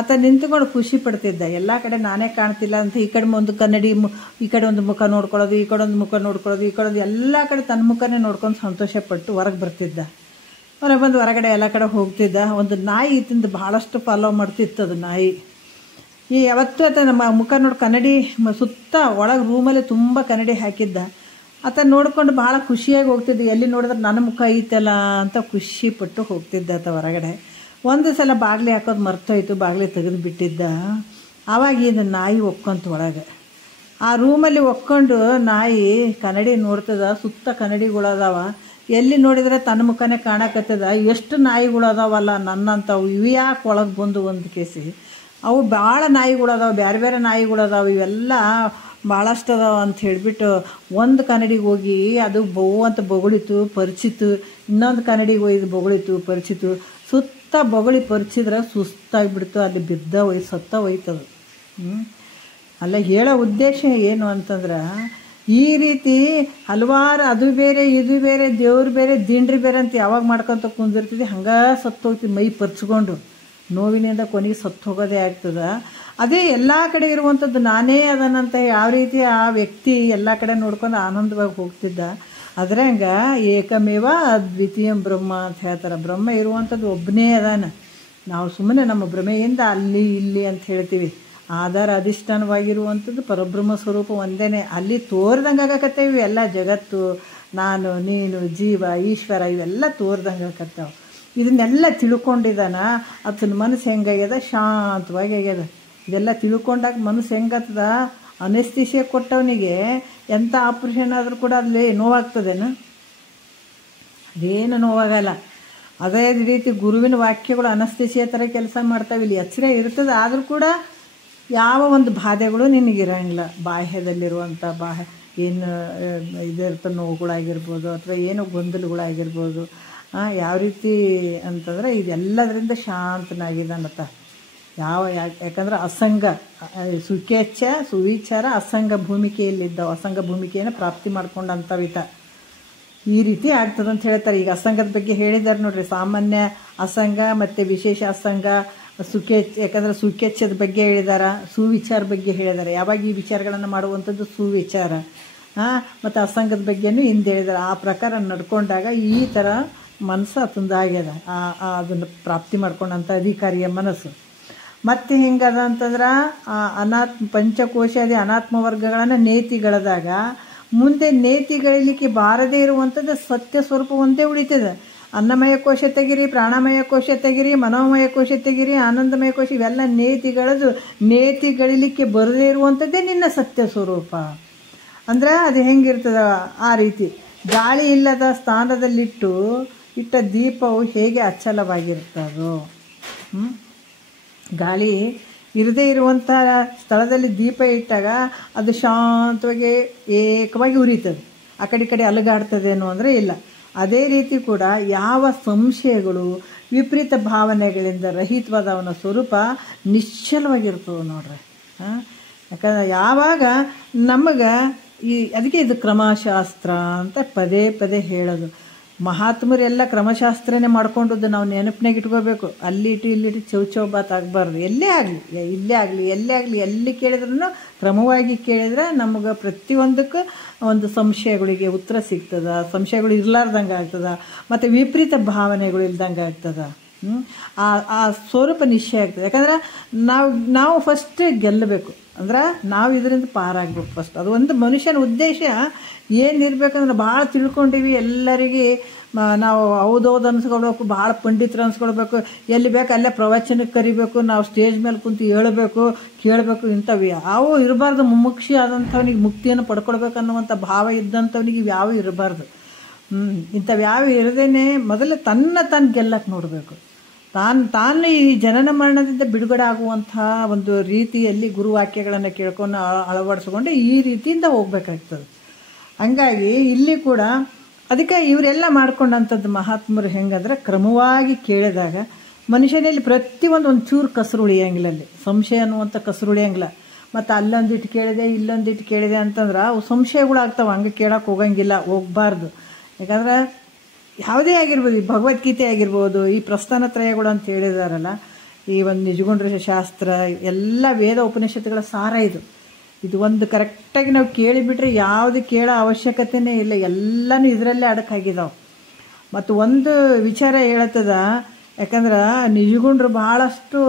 ಆತ ನಿಂತುಕೊಂಡು ಖುಷಿ ಪಡ್ತಿದ್ದ. ಎಲ್ಲ ಕಡೆ ನಾನೇ ಕಾಣ್ತಿಲ್ಲ ಅಂತ ಈ ಕಡೆ ಒಂದು ಕನ್ನಡಿ, ಈ ಕಡೆ ಒಂದು ಮುಖ ನೋಡ್ಕೊಳ್ಳೋದು, ಈ ಕಡೆ ಒಂದು ಮುಖ ನೋಡ್ಕೊಳ್ಳೋದು, ಈ ಕಡೆ ಒಂದು ಎಲ್ಲ ಕಡೆ ತನ್ನ ಮುಖನೇ ನೋಡ್ಕೊಂಡು ಸಂತೋಷಪಟ್ಟು ಹೊರಗೆ ಬರ್ತಿದ್ದ. ಹೊರಗೆ ಬಂದು ಹೊರಗಡೆ ಎಲ್ಲ ಕಡೆ ಹೋಗ್ತಿದ್ದ. ಒಂದು ನಾಯಿ ತಿಂದು ಭಾಳಷ್ಟು ಫಾಲೋ ಮಾಡ್ತಿತ್ತು ಅದು ನಾಯಿ. ಈ ಯಾವತ್ತೂ ಆತ ನಮ್ಮ ಮುಖ ನೋಡಿ ಕನ್ನಡಿ ಸುತ್ತ ಒಳಗೆ ರೂಮಲ್ಲಿ ತುಂಬ ಕನ್ನಡಿ ಹಾಕಿದ್ದ. ಆತ ನೋಡ್ಕೊಂಡು ಭಾಳ ಖುಷಿಯಾಗಿ ಹೋಗ್ತಿದ್ದ. ಎಲ್ಲಿ ನೋಡಿದ್ರೆ ನನ್ನ ಮುಖ ಐತಲ್ಲ ಅಂತ ಖುಷಿ ಪಟ್ಟು ಹೋಗ್ತಿದ್ದ ಆತ ಹೊರಗಡೆ. ಒಂದು ಸಲ ಬಾಗಿಲು ಹಾಕೋದು ಮರ್ತೋಯ್ತು, ಬಾಗಿಲು ತೆಗೆದು ಬಿಟ್ಟಿದ್ದ. ಆವಾಗ ಇದು ನಾಯಿ ಒಕ್ಕೊಂತು ಒಳಗೆ. ಆ ರೂಮಲ್ಲಿ ಒಕ್ಕೊಂಡು ನಾಯಿ ಕನ್ನಡಿ ನೋಡ್ತದ, ಸುತ್ತ ಕನ್ನಡಿಗಳದಾವ. ಎಲ್ಲಿ ನೋಡಿದ್ರೆ ತನ್ನ ಮುಖನೇ ಕಾಣಕತ್ತದ. ಎಷ್ಟು ನಾಯಿಗಳು ಅದಾವಲ್ಲ ನನ್ನಂಥವು, ಇವು ಯಾಕೆ ಒಳಗೆ ಬಂದು ಒಂದು ಕೇಸಿ. ಅವು ಭಾಳ ನಾಯಿಗಳದಾವ, ಬೇರೆ ಬೇರೆ ನಾಯಿಗಳದಾವ, ಇವೆಲ್ಲ ಭಾಳಷ್ಟು ಅದಾವ ಅಂತ ಹೇಳಿಬಿಟ್ಟು ಒಂದು ಕನ್ನಡಿಗೆ ಹೋಗಿ ಅದು ಬಹು ಅಂತ ಬೊಗಳಿತು ಪರಿಚಿತು, ಇನ್ನೊಂದು ಕನ್ನಡಿಗೆ ಹೋಗಿ ಬೊಗಳಿತು ಪರಿಚಿತು. ಸುತ್ತ ಬೊಗಳಿ ಪರಿಚಿದ್ರೆ ಸುಸ್ತಾಗಿಬಿಡ್ತು, ಅಲ್ಲಿ ಬಿದ್ದ ಸತ್ತ ಹೋಯ್ತದು. ಅಲ್ಲ ಹೇಳೋ ಉದ್ದೇಶ ಏನು ಅಂತಂದ್ರೆ, ಈ ರೀತಿ ಹಲವಾರು ಅದು ಬೇರೆ ಇದು ಬೇರೆ ದೇವ್ರು ಬೇರೆ ದಿಂಡ್ರಿ ಬೇರೆ ಅಂತ ಯಾವಾಗ ಮಾಡ್ಕೊತ ಕುಂದಿರ್ತಿದ್ವಿ, ಹಂಗೆ ಸತ್ತು ಹೋಗ್ತೀವಿ ಮೈ ಪರ್ಚ್ಕೊಂಡು, ನೋವಿನಿಂದ ಕೊನೆಗೆ ಸತ್ತು ಹೋಗೋದೇ ಆಗ್ತದೆ. ಅದೇ ಎಲ್ಲ ಕಡೆ ಇರುವಂಥದ್ದು ನಾನೇ ಅದನ್ನಂತ ಯಾವ ರೀತಿ ಆ ವ್ಯಕ್ತಿ ಎಲ್ಲ ಕಡೆ ನೋಡ್ಕೊಂಡು ಆನಂದವಾಗಿ ಹೋಗ್ತಿದ್ದ. ಅದ್ರಂಗ ಏಕಮೇವ ಅದ್ವಿತೀಯಂ ಬ್ರಹ್ಮ ಅಂತ ಹೇಳ್ತಾರೆ. ಬ್ರಹ್ಮ ಇರುವಂಥದ್ದು ಒಬ್ಬನೇ ಅದಾನ. ನಾವು ಸುಮ್ಮನೆ ನಮ್ಮ ಭ್ರಮೆಯಿಂದ ಅಲ್ಲಿ ಇಲ್ಲಿ ಅಂತ ಹೇಳ್ತೀವಿ. ಆಧಾರ ಅಧಿಷ್ಠಾನವಾಗಿರುವಂಥದ್ದು ಪರಬ್ರಹ್ಮ ಸ್ವರೂಪ ಒಂದೇ. ಅಲ್ಲಿ ತೋರ್ದಂಗೆ ಆಗಕತ್ತೇವೆ ಎಲ್ಲ ಜಗತ್ತು, ನಾನು ನೀನು ಜೀವ ಈಶ್ವರ ಇವೆಲ್ಲ ತೋರ್ದಂಗೆ ಆಗತ್ತವ. ಇದನ್ನೆಲ್ಲ ತಿಳ್ಕೊಂಡಿದ್ದಾನ. ಅದನ್ನ ಮನಸ್ಸು ಹೆಂಗಾಗ್ಯದ, ಶಾಂತವಾಗಿ ಆಗ್ಯದ. ಇದೆಲ್ಲ ತಿಳ್ಕೊಂಡಾಗ ಮನಸ್ಸು ಹೆಂಗತ್ತದ, ಅನೆಸ್ಥಿಸಿಯ ಕೊಟ್ಟವನಿಗೆ ಎಂಥ ಆಪ್ರೇಷನ್ ಆದರೂ ಕೂಡ ಅಲ್ಲಿ ನೋವಾಗ್ತದೇನು? ಅದೇನು ನೋವಾಗಲ್ಲ. ಅದೇ ರೀತಿ ಗುರುವಿನ ವಾಕ್ಯಗಳು ಅನಸ್ಥಿಸಿಯ ಥರ ಕೆಲಸ ಮಾಡ್ತಾವೆ. ಇಲ್ಲಿ ಎಚ್ಚರ ಇರ್ತದೆ, ಆದರೂ ಕೂಡ ಯಾವ ಒಂದು ಬಾಧೆಗಳು ನಿನಗಿರಂಗಿಲ್ಲ. ಬಾಹ್ಯದಲ್ಲಿರುವಂಥ ಏನು ಇದಿರ್ತ ನೋವುಗಳಾಗಿರ್ಬೋದು ಅಥವಾ ಏನೋ ಗೊಂದಲಗಳಾಗಿರ್ಬೋದು. ಯಾವ ರೀತಿ ಅಂತಂದರೆ ಇದೆಲ್ಲದರಿಂದ ಶಾಂತನಾಗಿದ್ದಾನತ್ತ. ಯಾಕಂದ್ರೆ ಅಸಂಗ ಸುಖೇಚ್ಛ ಸುವಿಚಾರ ಅಸಂಗ ಭೂಮಿಕೆಯಲ್ಲಿದ್ದಾವೆ. ಅಸಂಗ ಭೂಮಿಕೆಯನ್ನು ಪ್ರಾಪ್ತಿ ಮಾಡ್ಕೊಂಡಂಥವಿತ ಈ ರೀತಿ ಆಗ್ತದಂತ ಹೇಳ್ತಾರೆ. ಈಗ ಅಸಂಗದ ಬಗ್ಗೆ ಹೇಳಿದ್ದಾರೆ ನೋಡ್ರಿ. ಸಾಮಾನ್ಯ ಅಸಂಗ ಮತ್ತು ವಿಶೇಷ ಅಸಂಗ, ಯಾಕಂದರೆ ಸುಖೇಚ್ಛದ ಬಗ್ಗೆ ಹೇಳಿದಾರ, ಸುವಿಚಾರ ಬಗ್ಗೆ ಹೇಳಿದ್ದಾರೆ. ಯಾವಾಗ ಈ ವಿಚಾರಗಳನ್ನು ಮಾಡುವಂಥದ್ದು ಸುವಿಚಾರ. ಮತ್ತು ಅಸಂಗದ ಬಗ್ಗೆನೂ ಹಿಂದೆ ಹೇಳಿದ್ದಾರೆ. ಆ ಪ್ರಕಾರ ನಡ್ಕೊಂಡಾಗ ಈ ಥರ ಮನಸ್ಸು ಅತಂದಾಗ್ಯದ, ಅದನ್ನು ಪ್ರಾಪ್ತಿ ಮಾಡ್ಕೊಂಡಂಥ ಅಧಿಕಾರಿಯ ಮನಸ್ಸು. ಮತ್ತು ಹೆಂಗದ ಅಂತಂದ್ರೆ ಪಂಚಕೋಶಾದಿ ಅನಾತ್ಮ ವರ್ಗಗಳನ್ನು ನೇತಿಗಳದಾಗ ಮುಂದೆ ನೇತಿಗಳಿಲಿಕ್ಕೆ ಬಾರದೇ ಇರುವಂಥದ್ದು ಸತ್ಯ ಸ್ವರೂಪ ಒಂದೇ ಉಳಿತದೆ. ಅನ್ನಮಯ ಕೋಶ ತೆಗಿರಿ, ಪ್ರಾಣಮಯ ಕೋಶ ತೆಗಿರಿ, ಮನೋಮಯ ಕೋಶ ತೆಗಿರಿ, ಆನಂದಮಯ ಕೋಶ, ಇವೆಲ್ಲ ನೇತಿಗಳಿಲಿಕ್ಕೆ ಬರದೇ ಇರುವಂಥದ್ದೇ ನಿನ್ನ ಸತ್ಯ ಸ್ವರೂಪ. ಅಂದ್ರೆ ಅದು ಹೆಂಗಿರ್ತದ ಆ ರೀತಿ. ಗಾಳಿ ಇಲ್ಲದ ಸ್ಥಾನದಲ್ಲಿಟ್ಟ ದೀಪವು ಹೇಗೆ ಅಚಲವಾಗಿರ್ತದೋ, ಗಾಳಿ ಇರದೇ ಇರುವಂಥ ಸ್ಥಳದಲ್ಲಿ ದೀಪ ಇಟ್ಟಾಗ ಅದು ಶಾಂತವಾಗಿ ಏಕವಾಗಿ ಉರಿತದೆ, ಆ ಕಡೆ ಈ ಕಡೆ ಅಲುಗಾಡ್ತದೇನೋ ಅಂದರೆ ಇಲ್ಲ. ಅದೇ ರೀತಿ ಕೂಡ ಯಾವ ಸಂಶಯಗಳು ವಿಪರೀತ ಭಾವನೆಗಳಿಂದ ರಹಿತವಾದ ಅವನ ಸ್ವರೂಪ ನಿಶ್ಚಲವಾಗಿರ್ತದೆ ನೋಡ್ರಿ. ಯಾಕಂದ್ರೆ ಯಾವಾಗ ನಮಗೆ ಅದಕ್ಕೆ ಇದು ಕ್ರಮಶಾಸ್ತ್ರ ಅಂತ ಪದೇ ಪದೇ ಹೇಳೋದು. ಮಹಾತ್ಮರೆಲ್ಲ ಕ್ರಮಶಾಸ್ತ್ರನೇ ಮಾಡ್ಕೊಂಡದ್ದು ನಾವು ನೆನಪಿನಾಗ ಇಟ್ಕೋಬೇಕು. ಅಲ್ಲಿಟ್ಟು ಇಲ್ಲಿಟ್ಟು ಚೌಚೌಬಾತ್ ಆಗಬಾರ್ದು. ಎಲ್ಲೇ ಆಗಲಿ ಎಲ್ಲಿ ಕೇಳಿದ್ರೂ ಕ್ರಮವಾಗಿ ಕೇಳಿದ್ರೆ ನಮಗೆ ಪ್ರತಿಯೊಂದಕ್ಕೂ ಒಂದು ಸಂಶಯಗಳಿಗೆ ಉತ್ತರ ಸಿಗ್ತದೆ. ಸಂಶಯಗಳು ಇರಲಾರ್ದಂಗೆ ಆಗ್ತದೆ, ಮತ್ತು ವಿಪರೀತ ಭಾವನೆಗಳು ಇಲ್ದಂಗೆ ಆಗ್ತದೆ. ಆ ಸ್ವರೂಪ ನಿಶ್ಚಯ ಆಗ್ತದೆ. ಯಾಕಂದ್ರೆ ನಾವು ಫಸ್ಟ್ ಗೆಲ್ಲಬೇಕು. ಅಂದ್ರೆ ನಾವು ಇದರಿಂದ ಪಾರಾಗಬೇಕು ಫಸ್ಟ್. ಅದು ಒಂದು ಮನುಷ್ಯನ ಉದ್ದೇಶ ಏನಿರ್ಬೇಕಂದ್ರೆ ಭಾಳ ತಿಳ್ಕೊಂಡಿವಿ, ಎಲ್ಲರಿಗೆ ನಾವು ಹೌದೌದು ಅನ್ಸ್ಕೊಳ್ಬೇಕು, ಭಾಳ ಪಂಡಿತರು ಅನ್ಸ್ಕೊಳ್ಬೇಕು, ಎಲ್ಲಿ ಬೇಕು ಅಲ್ಲೇ ಪ್ರವಚನಕ್ಕೆ ಕರಿಬೇಕು, ನಾವು ಸ್ಟೇಜ್ ಮೇಲೆ ಕುಂತು ಹೇಳಬೇಕು ಕೇಳಬೇಕು, ಇಂಥವು ಯಾವೂ ಇರಬಾರ್ದು. ಮುಮುಕ್ಷಿ ಆದಂಥವನಿಗೆ ಮುಕ್ತಿಯನ್ನು ಪಡ್ಕೊಳ್ಬೇಕು ಅನ್ನುವಂಥ ಭಾವ ಇದ್ದಂಥವನಿಗೆ ಇವ್ಯಾವೂ ಇರಬಾರ್ದು. ಇಂಥವ್ಯಾವ ಇರದೇನೆ ಮೊದಲೇ ತಾನು ಗೆಲ್ಲಕ್ಕೆ ನೋಡಬೇಕು. ತಾನು ಈ ಜನನ ಮರಣದಿಂದ ಬಿಡುಗಡೆ ಆಗುವಂಥ ಒಂದು ರೀತಿಯಲ್ಲಿ ಗುರುವಾಕ್ಯಗಳನ್ನು ಕೇಳ್ಕೊಂಡು ಅಳವಡಿಸ್ಕೊಂಡು ಈ ರೀತಿಯಿಂದ ಹೋಗ್ಬೇಕಾಗ್ತದೆ. ಹಂಗಾಗಿ ಇಲ್ಲಿ ಕೂಡ ಅದಕ್ಕೆ ಇವರೆಲ್ಲ ಮಾಡ್ಕೊಂಡಂಥದ್ದು ಮಹಾತ್ಮರು ಹೆಂಗಂದ್ರೆ ಕ್ರಮವಾಗಿ ಕೇಳಿದಾಗ ಮನುಷ್ಯನಲ್ಲಿ ಪ್ರತಿಯೊಂದು ಒಂಚೂರು ಕಸರು ಉಳಿಯಂಗಿಲ್ಲ. ಅಲ್ಲಿ ಸಂಶಯ ಅನ್ನುವಂಥ ಕಸರು ಉಳಿಯಂಗಿಲ್ಲ. ಮತ್ತು ಅಲ್ಲೊಂದಿಟ್ಟು ಕೇಳಿದೆ ಇಲ್ಲೊಂದಿಟ್ಟು ಕೇಳಿದೆ ಅಂತಂದ್ರೆ ಅವು ಸಂಶಯಗಳಾಗ್ತಾವೆ. ಹಂಗೆ ಕೇಳಕ್ಕೆ ಹೋಗಬಾರ್ದು. ಯಾಕಂದ್ರೆ ಯಾವುದೇ ಆಗಿರ್ಬೋದು, ಈ ಭಗವದ್ಗೀತೆ ಆಗಿರ್ಬೋದು, ಈ ಪ್ರಸ್ಥಾನತ್ರಯಗಳು ಅಂತ ಹೇಳಿದಾರಲ್ಲ, ಈ ಒಂದು ನಿಜಗುಂಡ್ರ ಶಾಸ್ತ್ರ ಎಲ್ಲ ವೇದ ಉಪನಿಷತ್ತುಗಳ ಸಾರ ಇದು ಒಂದು ಕರೆಕ್ಟಾಗಿ ನಾವು ಕೇಳಿಬಿಟ್ರೆ ಯಾವುದು ಕೇಳೋ ಅವಶ್ಯಕತೆಯೇ ಇಲ್ಲ. ಎಲ್ಲನೂ ಇದರಲ್ಲೇ ಅಡಕಾಗಿದ್ದಾವೆ. ಮತ್ತು ಒಂದು ವಿಚಾರ ಹೇಳ್ತದ, ಯಾಕಂದ್ರೆ ನಿಜಗುಂಡ್ರು ಭಾಳಷ್ಟು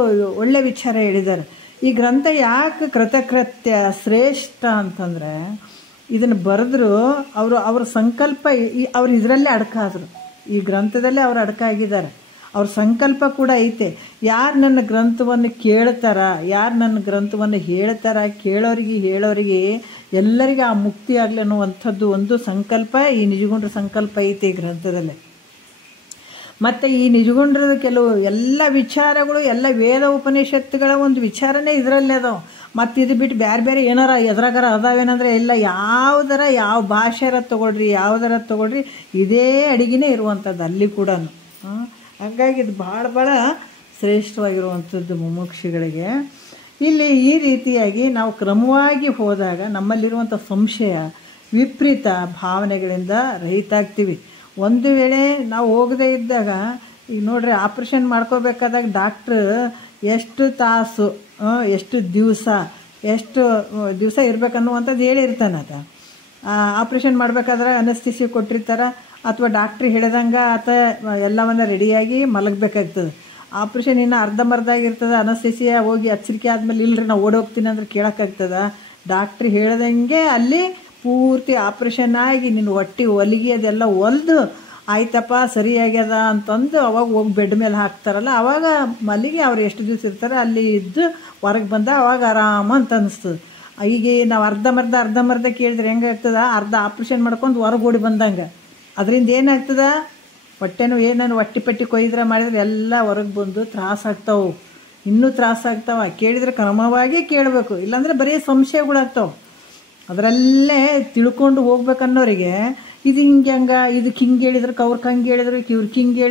ಒಳ್ಳೆ ವಿಚಾರ ಹೇಳಿದ್ದಾರೆ. ಈ ಗ್ರಂಥ ಯಾಕೆ ಕೃತಕೃತ್ಯ ಶ್ರೇಷ್ಠ ಅಂತಂದರೆ, ಇದನ್ನು ಬರೆದ್ರು ಅವ್ರ ಸಂಕಲ್ಪ ಅವ್ರು ಇದರಲ್ಲೇ ಅಡಕಾದರು. ಈ ಗ್ರಂಥದಲ್ಲೇ ಅವ್ರು ಅಡಕಾಗಿದ್ದಾರೆ. ಅವ್ರ ಸಂಕಲ್ಪ ಕೂಡ ಐತೆ. ಯಾರು ನನ್ನ ಗ್ರಂಥವನ್ನು ಕೇಳ್ತಾರ, ಯಾರು ನನ್ನ ಗ್ರಂಥವನ್ನು ಹೇಳ್ತಾರ, ಹೇಳೋರಿಗೆ ಎಲ್ಲರಿಗೆ ಆ ಮುಕ್ತಿ ಆಗಲಿ ಅನ್ನುವಂಥದ್ದು ಒಂದು ಸಂಕಲ್ಪ ಈ ನಿಜಗುಂಡ್ರ ಸಂಕಲ್ಪ ಐತೆ ಈ ಗ್ರಂಥದಲ್ಲೇ. ಮತ್ತು ಈ ನಿಜಗುಂಡ್ರದ ಕೆಲವು ಎಲ್ಲ ವಿಚಾರಗಳು ಎಲ್ಲ ವೇದ ಉಪನಿಷತ್ತುಗಳ ಒಂದು ವಿಚಾರನೇ ಇದರಲ್ಲೇ ಅದಾವೆ. ಮತ್ತು ಇದು ಬಿಟ್ಟು ಬೇರೆ ಏನಾರ ಎದುರಾಗಾರ ಅದಾವೇನಂದ್ರೆ ಇಲ್ಲ. ಯಾವ ಭಾಷೆರ ತೊಗೊಳ್ರಿ, ಯಾವುದರ ತೊಗೊಳ್ರಿ, ಇದೇ ಅಡಿಗೆನೇ ಇರುವಂಥದ್ದು ಅಲ್ಲಿ ಕೂಡ. ಹಾಗಾಗಿ ಇದು ಭಾಳ ಶ್ರೇಷ್ಠವಾಗಿರುವಂಥದ್ದು ಮುಮುಕ್ಷುಗಳಿಗೆ. ಇಲ್ಲಿ ಈ ರೀತಿಯಾಗಿ ನಾವು ಕ್ರಮವಾಗಿ ಹೋದಾಗ ನಮ್ಮಲ್ಲಿರುವಂಥ ಸಂಶಯ ವಿಪರೀತ ಭಾವನೆಗಳಿಂದ ರಹಿತ ಆಗ್ತೀವಿ. ಒಂದು ವೇಳೆ ನಾವು ಹೋಗದೇ ಇದ್ದಾಗ ಈಗ ನೋಡ್ರಿ, ಆಪ್ರೇಷನ್ ಮಾಡ್ಕೋಬೇಕಾದಾಗ ಡಾಕ್ಟ್ರು ಎಷ್ಟು ತಾಸು ಎಷ್ಟು ದಿವಸ ಇರಬೇಕನ್ನುವಂಥದ್ದು ಹೇಳಿರ್ತಾನೆ. ಅದು ಆಪ್ರೇಷನ್ ಮಾಡಬೇಕಾದ್ರೆ ಅನಸ್ತಿಸಿ ಕೊಟ್ಟಿರ್ತಾರೆ, ಅಥವಾ ಡಾಕ್ಟ್ರ್ ಹೇಳ್ದಂಗೆ ಆತ ಎಲ್ಲವನ್ನ ರೆಡಿಯಾಗಿ ಮಲಗಬೇಕಾಗ್ತದೆ. ಆಪ್ರೇಷನ್ ಇನ್ನು ಅರ್ಧಂಬರ್ಧ ಆಗಿರ್ತದೆ, ಅನಸ್ತಿಸಿಯ ಹೋಗಿ ಎಚ್ಚರಿಕೆ ಆದಮೇಲೆ ಇಲ್ಲರಿ ನಾವು ಓಡೋಗ್ತೀನಿ ಅಂದ್ರೆ ಕೇಳೋಕ್ಕಾಗ್ತದೆ. ಡಾಕ್ಟ್ರ್ ಹೇಳ್ದಂಗೆ ಅಲ್ಲಿ ಪೂರ್ತಿ ಆಪ್ರೇಷನ್ ಆಗಿ ನಿನ್ನ ಹೊಲಿಗೆ ಅದೆಲ್ಲ ಹೊಲಿದು ಆಯ್ತಪ್ಪ ಸರಿಯಾಗ್ಯದ ಅಂತಂದು ಅವಾಗ ಹೋಗಿ ಬೆಡ್ ಮೇಲೆ ಹಾಕ್ತಾರಲ್ಲ, ಅವಾಗ ಮಲ್ಲಿಗೆ ಅವ್ರು ಎಷ್ಟು ದಿವಸ ಇರ್ತಾರೆ ಅಲ್ಲಿ ಇದ್ದು ಹೊರಗೆ ಬಂದ ಅವಾಗ ಆರಾಮ ಅಂತ ಅನ್ನಿಸ್ತದೆ. ಈಗ ನಾವು ಅರ್ಧಂಬರ್ಧ ಕೇಳಿದ್ರೆ ಹೆಂಗಾಗ್ತದೆ, ಅರ್ಧ ಆಪ್ರೇಷನ್ ಮಾಡ್ಕೊಂಡು ಹೊರಗೆ ಓಡಿ ಬಂದಂಗೆ. ಅದರಿಂದ ಏನಾಗ್ತದೆ, ಹೊಟ್ಟೆನೂ ಏನೇನು ಹೊಟ್ಟೆ ಪಟ್ಟಿ ಕೊಯ್ದ್ರೆ ಮಾಡಿದ್ರೆ ಎಲ್ಲ ಹೊರಗೆ ಬಂದು ತ್ರಾಸಾಗ್ತಾವೆ, ಇನ್ನೂ ತ್ರಾಸಾಗ್ತಾವೆ. ಕೇಳಿದರೆ ಕ್ರಮವಾಗಿ ಕೇಳಬೇಕು, ಇಲ್ಲಾಂದರೆ ಬರೀ ಸಂಶಯಗಳಾಗ್ತಾವೆ. ಅದರಲ್ಲೇ ತಿಳ್ಕೊಂಡು ಹೋಗ್ಬೇಕನ್ನೋರಿಗೆ ಇದು ಇದಕ್ಕೆ ಹಿಂಗೆ ಹೇಳಿದ್ರು, ಅವ್ರಿಗೆ ಹಂಗೆ ಹೇಳಿದ್ರು, ಇವ್ರಿಗೆ ಹಿಂಗೆ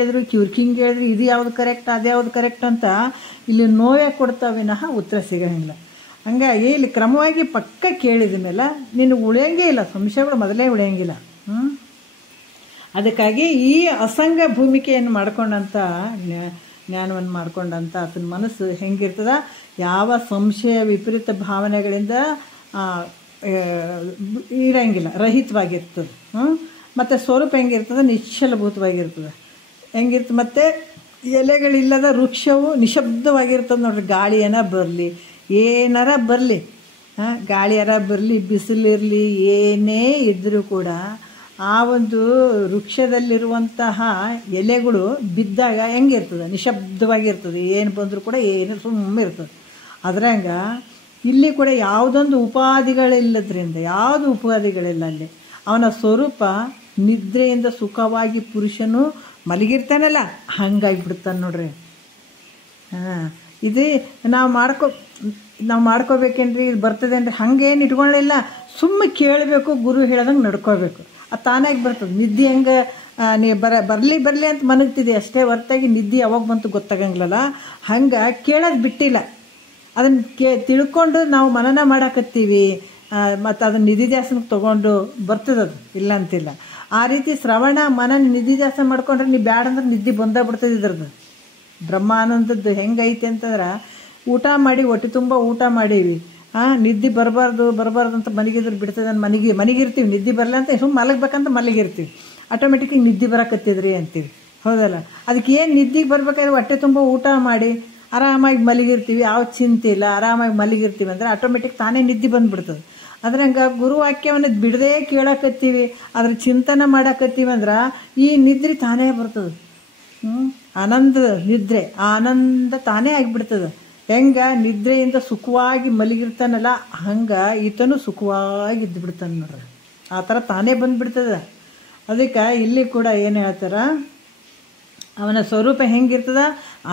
ಹೇಳಿದ್ರು, ಇದು ಯಾವುದು ಕರೆಕ್ಟ್ ಅದು ಯಾವುದು ಕರೆಕ್ಟ್ ಅಂತ ಇಲ್ಲಿ ನೋವೇ ಕೊಡ್ತಾವೆ ವಿನಃ ಉತ್ತರ ಸಿಗೋಂಗಿಲ್ಲ. ಹಂಗಾಗಿ ಇಲ್ಲಿ ಕ್ರಮವಾಗಿ ಪಕ್ಕ ಕೇಳಿದ ಮೇಲೆ ನಿನಗೆ ಉಳಿಯೋಂಗೇ ಇಲ್ಲ, ಸಂಶಯಗಳು ಮೊದಲೇ ಉಳಿಯೋಂಗಿಲ್ಲ. ಅದಕ್ಕಾಗಿ ಈ ಅಸಂಗ ಭೂಮಿಕೆಯನ್ನು ಮಾಡ್ಕೊಂಡಂಥ ಜ್ಞಾನವನ್ನು ಮಾಡ್ಕೊಂಡಂಥ ಆತನ ಮನಸ್ಸು ಹೆಂಗಿರ್ತದ, ಯಾವ ಸಂಶಯ ವಿಪರೀತ ಭಾವನೆಗಳಿಂದ ಇರೋಂಗಿಲ್ಲ, ರಹಿತವಾಗಿರ್ತದೆ. ಮತ್ತು ಸ್ವರೂಪ ಹೆಂಗಿರ್ತದೆ, ನಿಶ್ಚಲಭೂತವಾಗಿರ್ತದೆ. ಹೆಂಗಿರ್ತದೆ, ಮತ್ತು ಎಲೆಗಳಿಲ್ಲದ ವೃಕ್ಷವು ನಿಶಬ್ದವಾಗಿರ್ತದೆ ನೋಡ್ರಿ. ಗಾಳಿ ಏನಾರ ಬರಲಿ ಗಾಳಿಯಾರ ಬರಲಿ, ಬಿಸಿಲಿರಲಿ, ಏನೇ ಇದ್ದರೂ ಕೂಡ ಆ ಒಂದು ವೃಕ್ಷದಲ್ಲಿರುವಂತಹ ಎಲೆಗಳು ಬಿದ್ದಾಗ ಹೆಂಗಿರ್ತದೆ, ನಿಶಬ್ದವಾಗಿರ್ತದೆ. ಏನು ಬಂದರೂ ಕೂಡ ಏನು ಸುಮ್ಮನೆ ಇರ್ತದೆ. ಅದ್ರಂಗ ಇಲ್ಲಿ ಕೂಡ ಯಾವುದೊಂದು ಉಪಾಧಿಗಳಿಲ್ಲದ್ರಿಂದ, ಯಾವುದು ಉಪಾಧಿಗಳಿಲ್ಲ ಅಲ್ಲಿ. ಅವನ ಸ್ವರೂಪ ನಿದ್ರೆಯಿಂದ ಸುಖವಾಗಿ ಪುರುಷನು ಮಲಗಿರ್ತಾನಲ್ಲ ಹಂಗಾಗಿಬಿಡ್ತಾನೆ ನೋಡ್ರಿ. ಇದು ನಾವು ಮಾಡ್ಕೋಬೇಕೇನ್ರಿ, ಇದು ಬರ್ತದೇನ್ರಿ, ಹಂಗೇನು ಇಟ್ಕೊಳ್ಳಿಲ್ಲ. ಸುಮ್ಮನೆ ಕೇಳಬೇಕು, ಗುರು ಹೇಳ್ದಂಗೆ ನಡ್ಕೋಬೇಕು, ಅದು ತಾನಾಗಿ ಬರ್ತದೆ. ನಿದ್ದೆ ಹೆಂಗೆ ನೀ ಬರಲಿ ಅಂತ ಮನಗ್ತಿದೆ ಅಷ್ಟೇ ಹೊರತಾಗಿ ನಿದ್ದೆ ಯಾವಾಗ ಬಂತು ಗೊತ್ತಾಗಂಗಿಲ್ಲಲ್ಲ. ಹಂಗೆ ಕೇಳೋದು ಬಿಟ್ಟಿಲ್ಲ, ಅದನ್ನು ತಿಳ್ಕೊಂಡು ನಾವು ಮನನ ಮಾಡಾಕತ್ತೀವಿ. ಮತ್ತು ಅದನ್ನು ನಿಧಿಧ್ಯಾಸನಕ್ಕೆ ತೊಗೊಂಡು ಬರ್ತದದು, ಇಲ್ಲ ಅಂತಿಲ್ಲ. ಆ ರೀತಿ ಶ್ರವಣ ಮನನ ನಿಧಿಧ್ಯಾಸನ ಮಾಡ್ಕೊಂಡ್ರೆ ನೀವು ಬ್ಯಾಡ ಅಂದ್ರೆ ನಿದ್ದೆ ಬಂದಾಗ್ಬಿಡ್ತದೆ. ಇದ್ರದ್ದು ಬ್ರಹ್ಮಾನಂದದ್ದು ಹೆಂಗೈತೆ ಅಂತಂದ್ರೆ, ಊಟ ಮಾಡಿ ಹೊಟ್ಟೆ ತುಂಬ ಊಟ ಮಾಡೀವಿ, ನಿದ್ದೆ ಬರಬಾರ್ದು ಅಂತ ಮಲಗಿದ್ರೆ ಬಿಡ್ತದೆ. ಮನೆಗಿರ್ತೀವಿ, ನಿದ್ದೆ ಬರಲ್ಲ ಅಂತ ಸುಮ್ಮನೆ ಮಲಗಬೇಕಂತ ಮಲಗಿರ್ತೀವಿ, ಆಟೋಮೆಟಿಕ್ಕಾಗಿ ನಿದ್ದೆ ಬರಕತ್ತಿದ್ರಿ ಅಂತೀವಿ, ಹೌದಲ್ಲ. ಅದಕ್ಕೆ ಏನು ನಿದ್ದೆಗೆ ಬರ್ಬೇಕಾದ್ರೆ ಹೊಟ್ಟೆ ತುಂಬ ಊಟ ಮಾಡಿ ಆರಾಮಾಗಿ ಮಲಗಿರ್ತೀವಿ, ಯಾವ ಚಿಂತೆ ಇಲ್ಲ, ಆರಾಮಾಗಿ ಮಲಗಿರ್ತೀವಿ ಅಂದರೆ ಆಟೋಮೆಟಿಕ್ ತಾನೇ ನಿದ್ದೆ ಬಂದುಬಿಡ್ತದೆ. ಅದ್ರಂಗೆ ಗುರುವಾಕ್ಯವನ್ನು ಬಿಡದೇ ಕೇಳಕತ್ತೀವಿ, ಅದ್ರ ಚಿಂತನೆ ಮಾಡಕತ್ತೀವಿ ಅಂದ್ರೆ ಈ ನಿದ್ರೆ ತಾನೇ ಬರ್ತದೆ. ಆನಂದ ನಿದ್ರೆ, ಆ ಆನಂದ ತಾನೇ ಆಗಿಬಿಡ್ತದೆ. ಹೆಂಗೆ ನಿದ್ರೆಯಿಂದ ಸುಖವಾಗಿ ಮಲಗಿರ್ತಾನಲ್ಲ ಹಂಗೆ ಈತನು ಸುಖವಾಗಿ ಇದ್ದು ಬಿಡ್ತಾನೆ ನೋಡ್ರಿ. ಆ ಥರ ತಾನೇ ಬಂದುಬಿಡ್ತದೆ. ಅದಕ್ಕೆ ಇಲ್ಲಿ ಕೂಡ ಏನು ಹೇಳ್ತಾರ, ಅವನ ಸ್ವರೂಪ ಹೆಂಗಿರ್ತದ,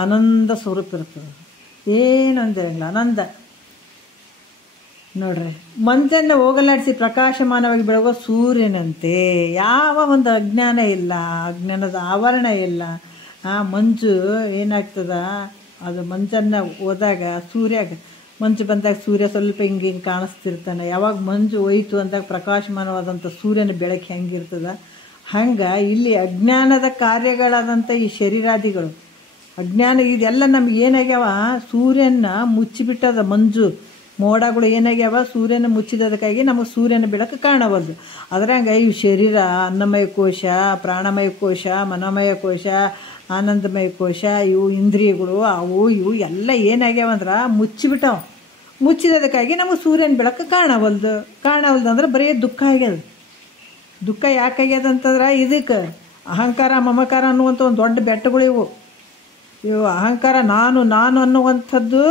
ಆನಂದ ಸ್ವರೂಪ ಇರ್ತದೆ, ಏನು ಅಂದಿರಂಗಿಲ್ಲ, ಆನಂದ ನೋಡ್ರಿ. ಮಂಜನ್ನು ಹೋಗಲಾಡಿಸಿ ಪ್ರಕಾಶಮಾನವಾಗಿ ಬೆಳಗುವ ಸೂರ್ಯನಂತೆ. ಯಾವ ಒಂದು ಅಜ್ಞಾನ ಇಲ್ಲ, ಅಜ್ಞಾನದ ಆವರಣ ಇಲ್ಲ. ಮಂಜು ಏನಾಗ್ತದ, ಅದು ಮಂಜನ್ನು ಹೋದಾಗ ಮಂಜು ಬಂದಾಗ ಸೂರ್ಯ ಸ್ವಲ್ಪ ಹಿಂಗೆ ಕಾಣಿಸ್ತಿರ್ತಾನೆ. ಯಾವಾಗ ಮಂಜು ಹೋಯ್ತು ಅಂದಾಗ ಪ್ರಕಾಶಮಾನವಾದಂಥ ಸೂರ್ಯನ ಬೆಳಕು ಹೆಂಗಿರ್ತದ, ಹಂಗೆ ಇಲ್ಲಿ ಅಜ್ಞಾನದ ಕಾರ್ಯಗಳಾದಂಥ ಈ ಶರೀರಾದಿಗಳು, ಅಜ್ಞಾನ ಇದೆಲ್ಲ ನಮ್ಗೆ ಏನಾಗ್ಯಾವ, ಸೂರ್ಯನ ಮುಚ್ಚಿಬಿಟ್ಟದ. ಮಂಜು ಮೋಡಗಳು ಏನಾಗ್ಯಾವ, ಸೂರ್ಯನ ಮುಚ್ಚಿದದಕ್ಕಾಗಿ ನಮಗೆ ಸೂರ್ಯನ ಬೆಳಕು ಕಾಣವಲ್ದು. ಅದ್ರಂಗೆ ಇವು ಶರೀರ, ಅನ್ನಮಯ ಕೋಶ, ಪ್ರಾಣಮಯ ಕೋಶ, ಮನೋಮಯ ಕೋಶ, ಆನಂದಮಯ ಕೋಶ, ಇವು ಇಂದ್ರಿಯಗಳು, ಅವು ಇವು ಎಲ್ಲ ಏನಾಗ್ಯಾವ ಅಂದ್ರೆ ಮುಚ್ಚಿಬಿಟ್ಟವ. ಮುಚ್ಚಿದದಕ್ಕಾಗಿ ನಮಗೆ ಸೂರ್ಯನ ಬೆಳಕು ಕಾಣವಲ್ದು ಅಂದ್ರೆ ಬರೀ ದುಃಖ ಆಗ್ಯದ. ದುಃಖ ಯಾಕಾಗ್ಯದ ಅಂತಂದ್ರೆ ಇದಕ್ಕೆ ಅಹಂಕಾರ ಮಮಕಾರ ಅನ್ನುವಂಥ ಒಂದು ದೊಡ್ಡ ಬೆಟ್ಟಗಳು ಇವು ಅಹಂಕಾರ, ನಾನು ಅನ್ನುವಂಥದ್ದು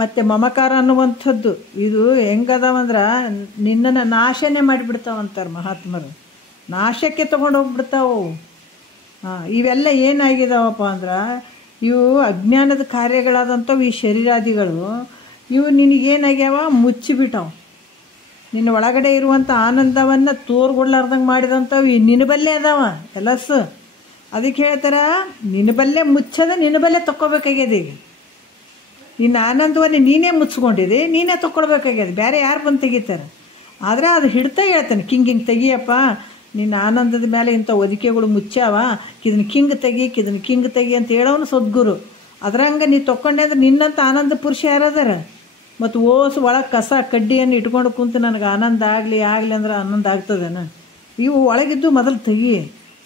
ಮತ್ತು ಮಮಕಾರ ಅನ್ನುವಂಥದ್ದು ಇದು ಹೆಂಗದಾವಂದ್ರೆ ನಿನ್ನನ್ನು ನಾಶನೇ ಮಾಡಿಬಿಡ್ತಾವಂತಾರೆ ಮಹಾತ್ಮರು. ನಾಶಕ್ಕೆ ತೊಗೊಂಡು ಹೋಗ್ಬಿಡ್ತಾವು. ಇವೆಲ್ಲ ಏನಾಗಿದಾವಪ್ಪ ಅಂದ್ರೆ ಇವು ಅಜ್ಞಾನದ ಕಾರ್ಯಗಳಾದಂಥವು. ಈ ಶರೀರಾದಿಗಳು ಇವು ನಿನಗೇನಾಗ್ಯಾವ, ಮುಚ್ಚಿಬಿಟ್ಟವು. ನಿನ್ನ ಒಳಗಡೆ ಇರುವಂಥ ಆನಂದವನ್ನು ತೋರ್ಗೊಡ್ಲಾರ್ದಂಗೆ ಮಾಡಿದಂಥವು ನಿನ್ನ ಬಲ್ಲೇ ಅದಾವ ಎಲ್ಲಸು. ಅದಕ್ಕೆ ಹೇಳ್ತಾರ, ನಿನ್ನ ಬಲ್ಲೆ ಮುಚ್ಚದ ನಿನ್ನ ಬಲ್ಲೆ ತಕ್ಕೋಬೇಕಾಗ್ಯದ. ಈಗ ನಿನ್ನ ಆನಂದವನ್ನು ನೀನೇ ಮುಚ್ಕೊಂಡಿದೆ, ನೀನೇ ತಗೊಳ್ಬೇಕಾಗ್ಯದ, ಬೇರೆ ಯಾರು ಬಂದು ತೆಗಿತಾರೆ. ಆದರೆ ಅದು ಹಿಡ್ತಾ ಹೇಳ್ತಾನೆ, ಹಿಂಗೆ ತೆಗಿಯಪ್ಪ, ನಿನ್ನ ಆನಂದದ ಮೇಲೆ ಇಂಥ ಒದಿಕೆಗಳು ಮುಚ್ಚಾವ, ಇದನ್ನು ಕಿಂಗ್ ತೆಗಿ ಅಂತ ಹೇಳೋನು ಸದ್ಗುರು. ಅದ್ರಂಗೆ ನೀ ತೊಗೊಂಡೆ ಅಂದ್ರೆ ನಿನ್ನಂಥ ಆನಂದ ಪುರುಷ ಯಾರದಾರ? ಮತ್ತು ಓಸು ಒಳಗೆ ಕಸ ಕಡ್ಡಿಯನ್ನು ಇಟ್ಕೊಂಡು ಕುಂತು ನನಗೆ ಆನಂದ ಆಗಲಿ ಅಂದ್ರೆ ಆನಂದ ಆಗ್ತದೇನ? ಇವು ಒಳಗಿದ್ದು ಮೊದಲು ತೆಗಿ.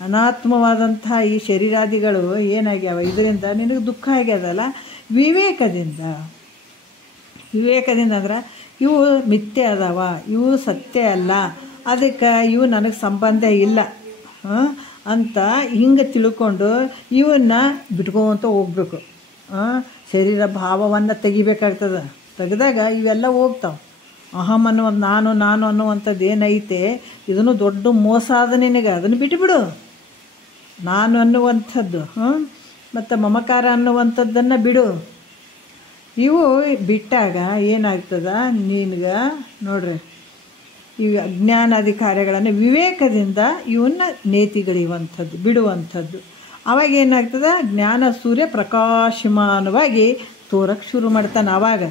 ಅನಾತ್ಮವಾದಂಥ ಈ ಶರೀರಾದಿಗಳು ಏನಾಗ್ಯಾವ, ಇದರಿಂದ ನಿನಗೆ ದುಃಖ ಆಗ್ಯದಲ್ಲ. ವಿವೇಕದಿಂದ ಅಂದ್ರೆ ಇವು ಮಿಥ್ಯೆ ಅದಾವ, ಇವು ಸತ್ಯ ಅಲ್ಲ, ಅದಕ್ಕೆ ಇವು ನನಗೆ ಸಂಬಂಧ ಇಲ್ಲ ಅಂತ ಹಿಂಗೆ ತಿಳ್ಕೊಂಡು ಇವನ್ನ ಬಿಟ್ಕೊಂತ ಹೋಗ್ಬೇಕು. ಶರೀರ ಭಾವವನ್ನು ತೆಗಿಬೇಕಾಗ್ತದೆ. ತೆಗೆದಾಗ ಇವೆಲ್ಲ ಹೋಗ್ತಾವೆ. ಅಹಂ ಅನ್ನುವಂಥ ನಾನು ಅನ್ನುವಂಥದ್ದು ಏನೈತೆ, ಇದನ್ನು ದೊಡ್ಡ ಮೋಸ ಆದ ನಿನಗೆ. ಅದನ್ನು ಬಿಟ್ಟುಬಿಡು. ನಾನು ಅನ್ನುವಂಥದ್ದು ಮತ್ತು ಮಮಕಾರ ಅನ್ನುವಂಥದ್ದನ್ನು ಬಿಡು. ಇವು ಬಿಟ್ಟಾಗ ಏನಾಗ್ತದ ನಿನಗೆ ನೋಡ್ರಿ, ಇವು ಅಜ್ಞಾನಾಧಿಕಾರಿಗಳನ್ನು ವಿವೇಕದಿಂದ ಇವನ್ನ ನೇತಿಗಳಿಯುವಂಥದ್ದು, ಬಿಡುವಂಥದ್ದು. ಆವಾಗ ಏನಾಗ್ತದೆ, ಜ್ಞಾನ ಸೂರ್ಯ ಪ್ರಕಾಶಮಾನವಾಗಿ ತೋರಕ್ಕೆ ಶುರು ಮಾಡ್ತಾನೆ. ಆವಾಗ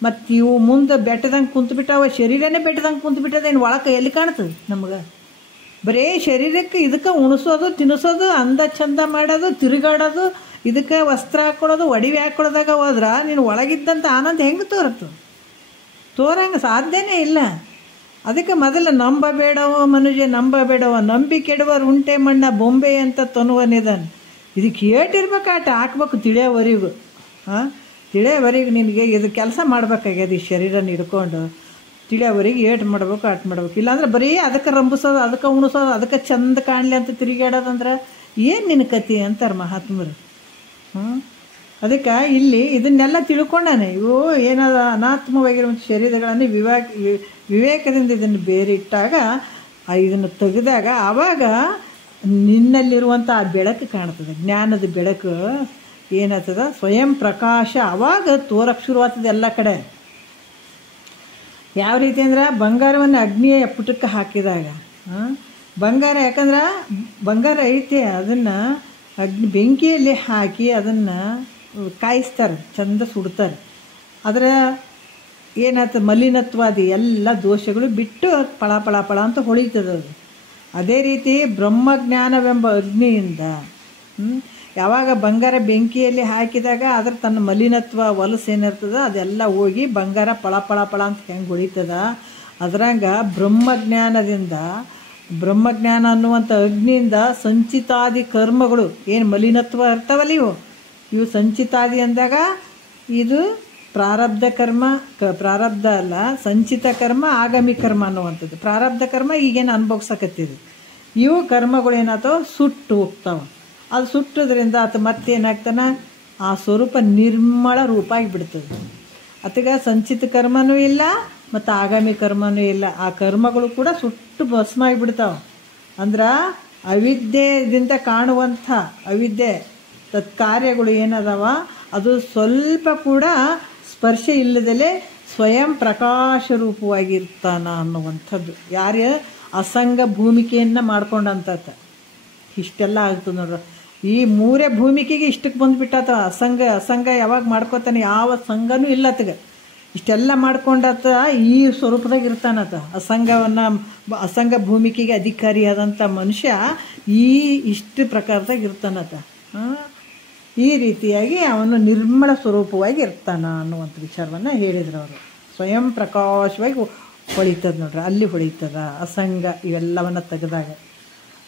ಮತ್ತು ಇವು ಮುಂದೆ ಬೆಟ್ಟದಂಗೆ ಕುಂತ್ಬಿಟ್ಟಾವ, ಶರೀರನೇ ಬೆಟ್ಟದಂಗೆ ಕುಂತ್ಬಿಟ್ಟದ. ಇನ್ನು ಒಳಕ್ಕೆ ಎಲ್ಲಿ ಕಾಣ್ತದೆ ನಮ್ಗೆ? ಬರೀ ಶರೀರಕ್ಕೆ ಇದಕ್ಕೆ ಉಣಿಸೋದು, ತಿನ್ನಿಸೋದು, ಅಂದ ಚಂದ ಮಾಡೋದು, ತಿರುಗಾಡೋದು, ಇದಕ್ಕೆ ವಸ್ತ್ರ ಹಾಕ್ಕೊಳ್ಳೋದು, ಒಡವೆ ಹಾಕ್ಕೊಳ್ಳೋದಾಗ ಹೋದ್ರೆ ನೀನು ಒಳಗಿದ್ದಂಥ ಆನಂದ ಹೆಂಗೆ ತೋರಂಗೆ ಸಾಧ್ಯನೇ ಇಲ್ಲ. ಅದಕ್ಕೆ ಮೊದಲು ನಂಬಬೇಡವೋ ಮನುಜ ನಂಬಬೇಡವ, ನಂಬಿ ಕೆಡುವರು ಉಂಟೆ ಮಣ್ಣ ಬೊಂಬೆ ಅಂತ ತನುವನಿದಾನೆ. ಇದಕ್ಕೆ ಏಟಿರ್ಬೇಕಾಟ ಹಾಕ್ಬೇಕು ತಿಳಿಯೋವರೆಗೂ. ತಿಳಿಯೋವರೆಗೂ ನಿನಗೆ ಇದು ಕೆಲಸ ಮಾಡ್ಬೇಕಾಗ್ಯದ. ಈ ಶರೀರನ ಹಿಡ್ಕೊಂಡು ತಿಳಿಯೋವರೆಗೆ ಏಟು ಮಾಡ್ಬೇಕು, ಆಟ ಮಾಡ್ಬೇಕು. ಇಲ್ಲಾಂದ್ರೆ ಬರೀ ಅದಕ್ಕೆ ರಂಬಿಸೋದು, ಅದಕ್ಕೆ ಉಣಿಸೋದು, ಅದಕ್ಕೆ ಚಂದ ಕಾಣಲಿ ಅಂತ ತಿರುಗಾಡೋದಂದ್ರೆ ಏನು ನಿನ್ನ ಕತಿ ಅಂತಾರೆ ಮಹಾತ್ಮರು. ಅದಕ್ಕೆ ಇಲ್ಲಿ ಇದನ್ನೆಲ್ಲ ತಿಳ್ಕೊಂಡಾನೆ. ಇವು ಏನಾದ ಅನಾತ್ಮವಾಗಿರುವಂಥ ಶರೀರಗಳನ್ನು ವಿವೇಕದಿಂದ ಇದನ್ನು ಬೇರೆ ಇಟ್ಟಾಗ, ಇದನ್ನು ತೆಗೆದಾಗ ಆವಾಗ ನಿನ್ನಲ್ಲಿರುವಂಥ ಆ ಬೆಳಕು ಕಾಣ್ತದೆ. ಜ್ಞಾನದ ಬೆಳಕು ಏನಾಗ್ತದ, ಸ್ವಯಂ ಪ್ರಕಾಶ ಆವಾಗ ತೋರಕ್ಕೆ ಶುರುವಾಗ್ತದೆ ಎಲ್ಲ ಕಡೆ. ಯಾವ ರೀತಿ ಅಂದ್ರೆ ಬಂಗಾರವನ್ನು ಅಗ್ನಿಯ ಪುಟಕ್ಕೆ ಹಾಕಿದಾಗ ಬಂಗಾರ, ಯಾಕಂದ್ರೆ ಬಂಗಾರ ಐತೆ, ಅದನ್ನು ಬೆಂಕಿಯಲ್ಲಿ ಹಾಕಿ ಅದನ್ನು ಕಾಯಿಸ್ತಾರೆ, ಚಂದ ಸುಡ್ತಾರೆ. ಅದರ ಏನಾಗ್ತದೆ, ಮಲಿನತ್ವಾದಿ ಎಲ್ಲ ದೋಷಗಳು ಬಿಟ್ಟು ಪಳ ಪಳ ಪಳ ಅಂತ ಹೊಳಿತದೆ ಅದು. ಅದೇ ರೀತಿ ಬ್ರಹ್ಮಜ್ಞಾನವೆಂಬ ಅಗ್ನಿಯಿಂದ ಯಾವಾಗ ಬಂಗಾರ ಬೆಂಕಿಯಲ್ಲಿ ಹಾಕಿದಾಗ ಅದರ ತನ್ನ ಮಲಿನತ್ವ ಹೊಲಸು ಏನಿರ್ತದೆ ಅದೆಲ್ಲ ಹೋಗಿ ಬಂಗಾರ ಪಳ ಪಳ ಪಳ ಅಂತ ಹೆಂಗೆ ಹೊಳಿತದ, ಅದರಂಗೆ ಬ್ರಹ್ಮಜ್ಞಾನ ಅನ್ನುವಂಥ ಅಗ್ನಿಯಿಂದ ಸಂಚಿತಾದಿ ಕರ್ಮಗಳು ಏನು ಮಲಿನತ್ವ ಇರ್ತಾವಲ್ಲ, ಇವು ಸಂಚಿತಾದಿ ಅಂದಾಗ ಇದು ಪ್ರಾರಬ್ಧ ಕರ್ಮ, ಪ್ರಾರಬ್ಧ ಅಲ್ಲ, ಸಂಚಿತ ಕರ್ಮ, ಆಗಾಮಿ ಕರ್ಮ ಅನ್ನುವಂಥದ್ದು. ಪ್ರಾರಬ್ಧ ಕರ್ಮ ಈಗೇನು ಅನುಭವಿಸಕತ್ತಿದೆ. ಇವು ಕರ್ಮಗಳು ಏನಾಗ್ತಾವ, ಸುಟ್ಟು ಹೋಗ್ತಾವೆ. ಅದು ಸುಟ್ಟೋದ್ರಿಂದ ಅದು ಮತ್ತೇನಾಗ್ತಾನೆ, ಆ ಸ್ವರೂಪ ನಿರ್ಮಳ ರೂಪ ಆಗಿಬಿಡ್ತದೆ. ಅದಕ್ಕೆ ಸಂಚಿತ ಕರ್ಮನೂ ಇಲ್ಲ ಮತ್ತು ಆಗಾಮಿ ಕರ್ಮನೂ ಇಲ್ಲ. ಆ ಕರ್ಮಗಳು ಕೂಡ ಸುಟ್ಟು ಭಸ್ಮ ಆಗಿಬಿಡ್ತಾವೆ. ಅಂದ್ರೆ ಅವಿದ್ಯೆಯಿಂದ ಕಾಣುವಂಥ ಅವಿದ್ಯೆ ತತ್ಕಾರ್ಯಗಳು ಏನದಾವ ಅದು ಸ್ವಲ್ಪ ಕೂಡ ಸ್ಪರ್ಶ ಇಲ್ಲದಲೇ ಸ್ವಯಂ ಪ್ರಕಾಶ ರೂಪವಾಗಿರ್ತಾನ ಅನ್ನುವಂಥದ್ದು. ಯಾರೇ ಅಸಂಗ ಭೂಮಿಕೆಯನ್ನು ಮಾಡ್ಕೊಂಡಂತ ಇಷ್ಟೆಲ್ಲ ಆಗ್ತದೆ ನೋಡ್ರಿ. ಈ ಮೂರೇ ಭೂಮಿಕೆಗೆ ಇಷ್ಟಕ್ಕೆ ಬಂದುಬಿಟ್ಟಾತ. ಅಸಂಗ ಯಾವಾಗ ಮಾಡ್ಕೋತಾನೆ, ಯಾವ ಸಂಘನೂ ಇಲ್ಲತ್ತಗ. ಇಷ್ಟೆಲ್ಲ ಮಾಡ್ಕೊಂಡಾತ ಈ ಸ್ವರೂಪದಾಗ ಇರ್ತಾನತ. ಅಸಂಗ ಭೂಮಿಕೆಗೆ ಅಧಿಕಾರಿಯಾದಂಥ ಮನುಷ್ಯ ಇಷ್ಟು ಪ್ರಕಾರದಾಗ ಇರ್ತಾನತ. ಈ ರೀತಿಯಾಗಿ ಅವನು ನಿರ್ಮಲ ಸ್ವರೂಪವಾಗಿ ಇರ್ತಾನ ಅನ್ನುವಂಥ ವಿಚಾರವನ್ನು ಹೇಳಿದ್ರು ಅವರು. ಸ್ವಯಂ ಪ್ರಕಾಶವಾಗಿ ಹೊಳಿತದ ನೋಡ್ರಿ, ಅಲ್ಲಿ ಹೊಳಿತದ ಅಸಂಗ ಇವೆಲ್ಲವನ್ನು ತೆಗೆದಾಗ.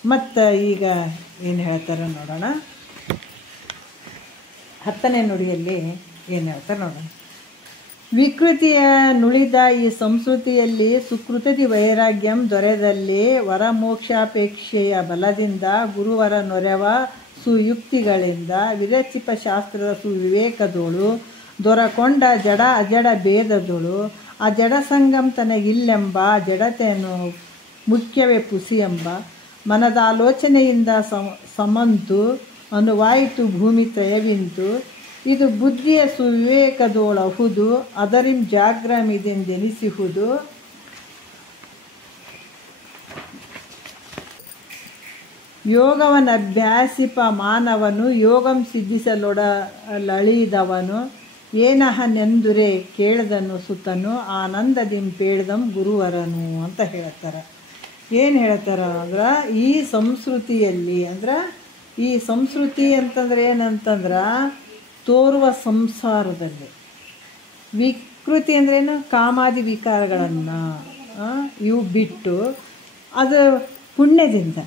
ಮತ್ತು ಈಗ ಏನು ಹೇಳ್ತಾರೆ ನೋಡೋಣ. 10ನೇ ನುಡಿಯಲ್ಲಿ ಏನು ಹೇಳ್ತಾರೆ ನೋಡೋಣ. ವಿಕೃತಿಯ ನುಳಿದ ಈ ಸಂಸ್ಕೃತಿಯಲ್ಲಿ ಸುಕೃತಿ ವೈರಾಗ್ಯಂ ದೊರೆದಲ್ಲಿ ವರಮೋಕ್ಷಾಪೇಕ್ಷೆಯ ಬಲದಿಂದ ಗುರುವರ ನೊರೆವ ಸುಯುಕ್ತಿಗಳಿಂದ ವಿರಚಿಪ ಶಾಸ್ತ್ರದ ಸುವಿವೇಕದೋಳು ದೊರಕೊಂಡ ಜಡ ಅಜಡ ಭೇದದೋಳು ಆ ಜಡ ಸಂಗಂ ತನಗಿಲ್ಲೆಂಬ ಜಡತೆಯನ್ನು ಮುಖ್ಯವೇ ಪುಸಿ ಎಂಬ ಮನದಾಲೋಚನೆಯಿಂದ ಸಮಂತು ಅನುವಾಯಿತು ಭೂಮಿ ತ್ರಯವಿಂತು ಇದು ಬುದ್ಧಿಯ ಸುವಿವೇಕದೋಳಹುದು ಅದರಿಂ ಜಾಗ್ರಮಿದೆಂದೆನಿಸಿಹುದು ಯೋಗವನ್ನು ಅಭ್ಯಾಸಿಪ ಮಾನವನು ಯೋಗಂ ಸಿದ್ಧಿಸಲೊಡಲಳಿದವನು ಏನಹನೆಂದುರೆ ಕೇಳ್ದನು ಸುತನು ಆನಂದದಿಂಪೇಳ್ದಂ ಗುರುವರನು ಅಂತ ಹೇಳ್ತಾರೆ. ಏನು ಹೇಳ್ತಾರೆ ಅಂದ್ರೆ ಈ ಸಂಸ್ಕೃತಿಯಲ್ಲಿ ಅಂದ್ರೆ ಈ ಸಂಸ್ಕೃತಿ ಅಂತಂದ್ರೆ ಏನಂತಂದ್ರೆ ತೋರುವ ಸಂಸಾರದಲ್ಲಿ ವಿಕೃತಿ ಅಂದ್ರೇನು ಕಾಮಾದಿ ವಿಕಾರಗಳನ್ನು ಇವು ಬಿಟ್ಟು ಅದು ಪುಣ್ಯದಿಂದ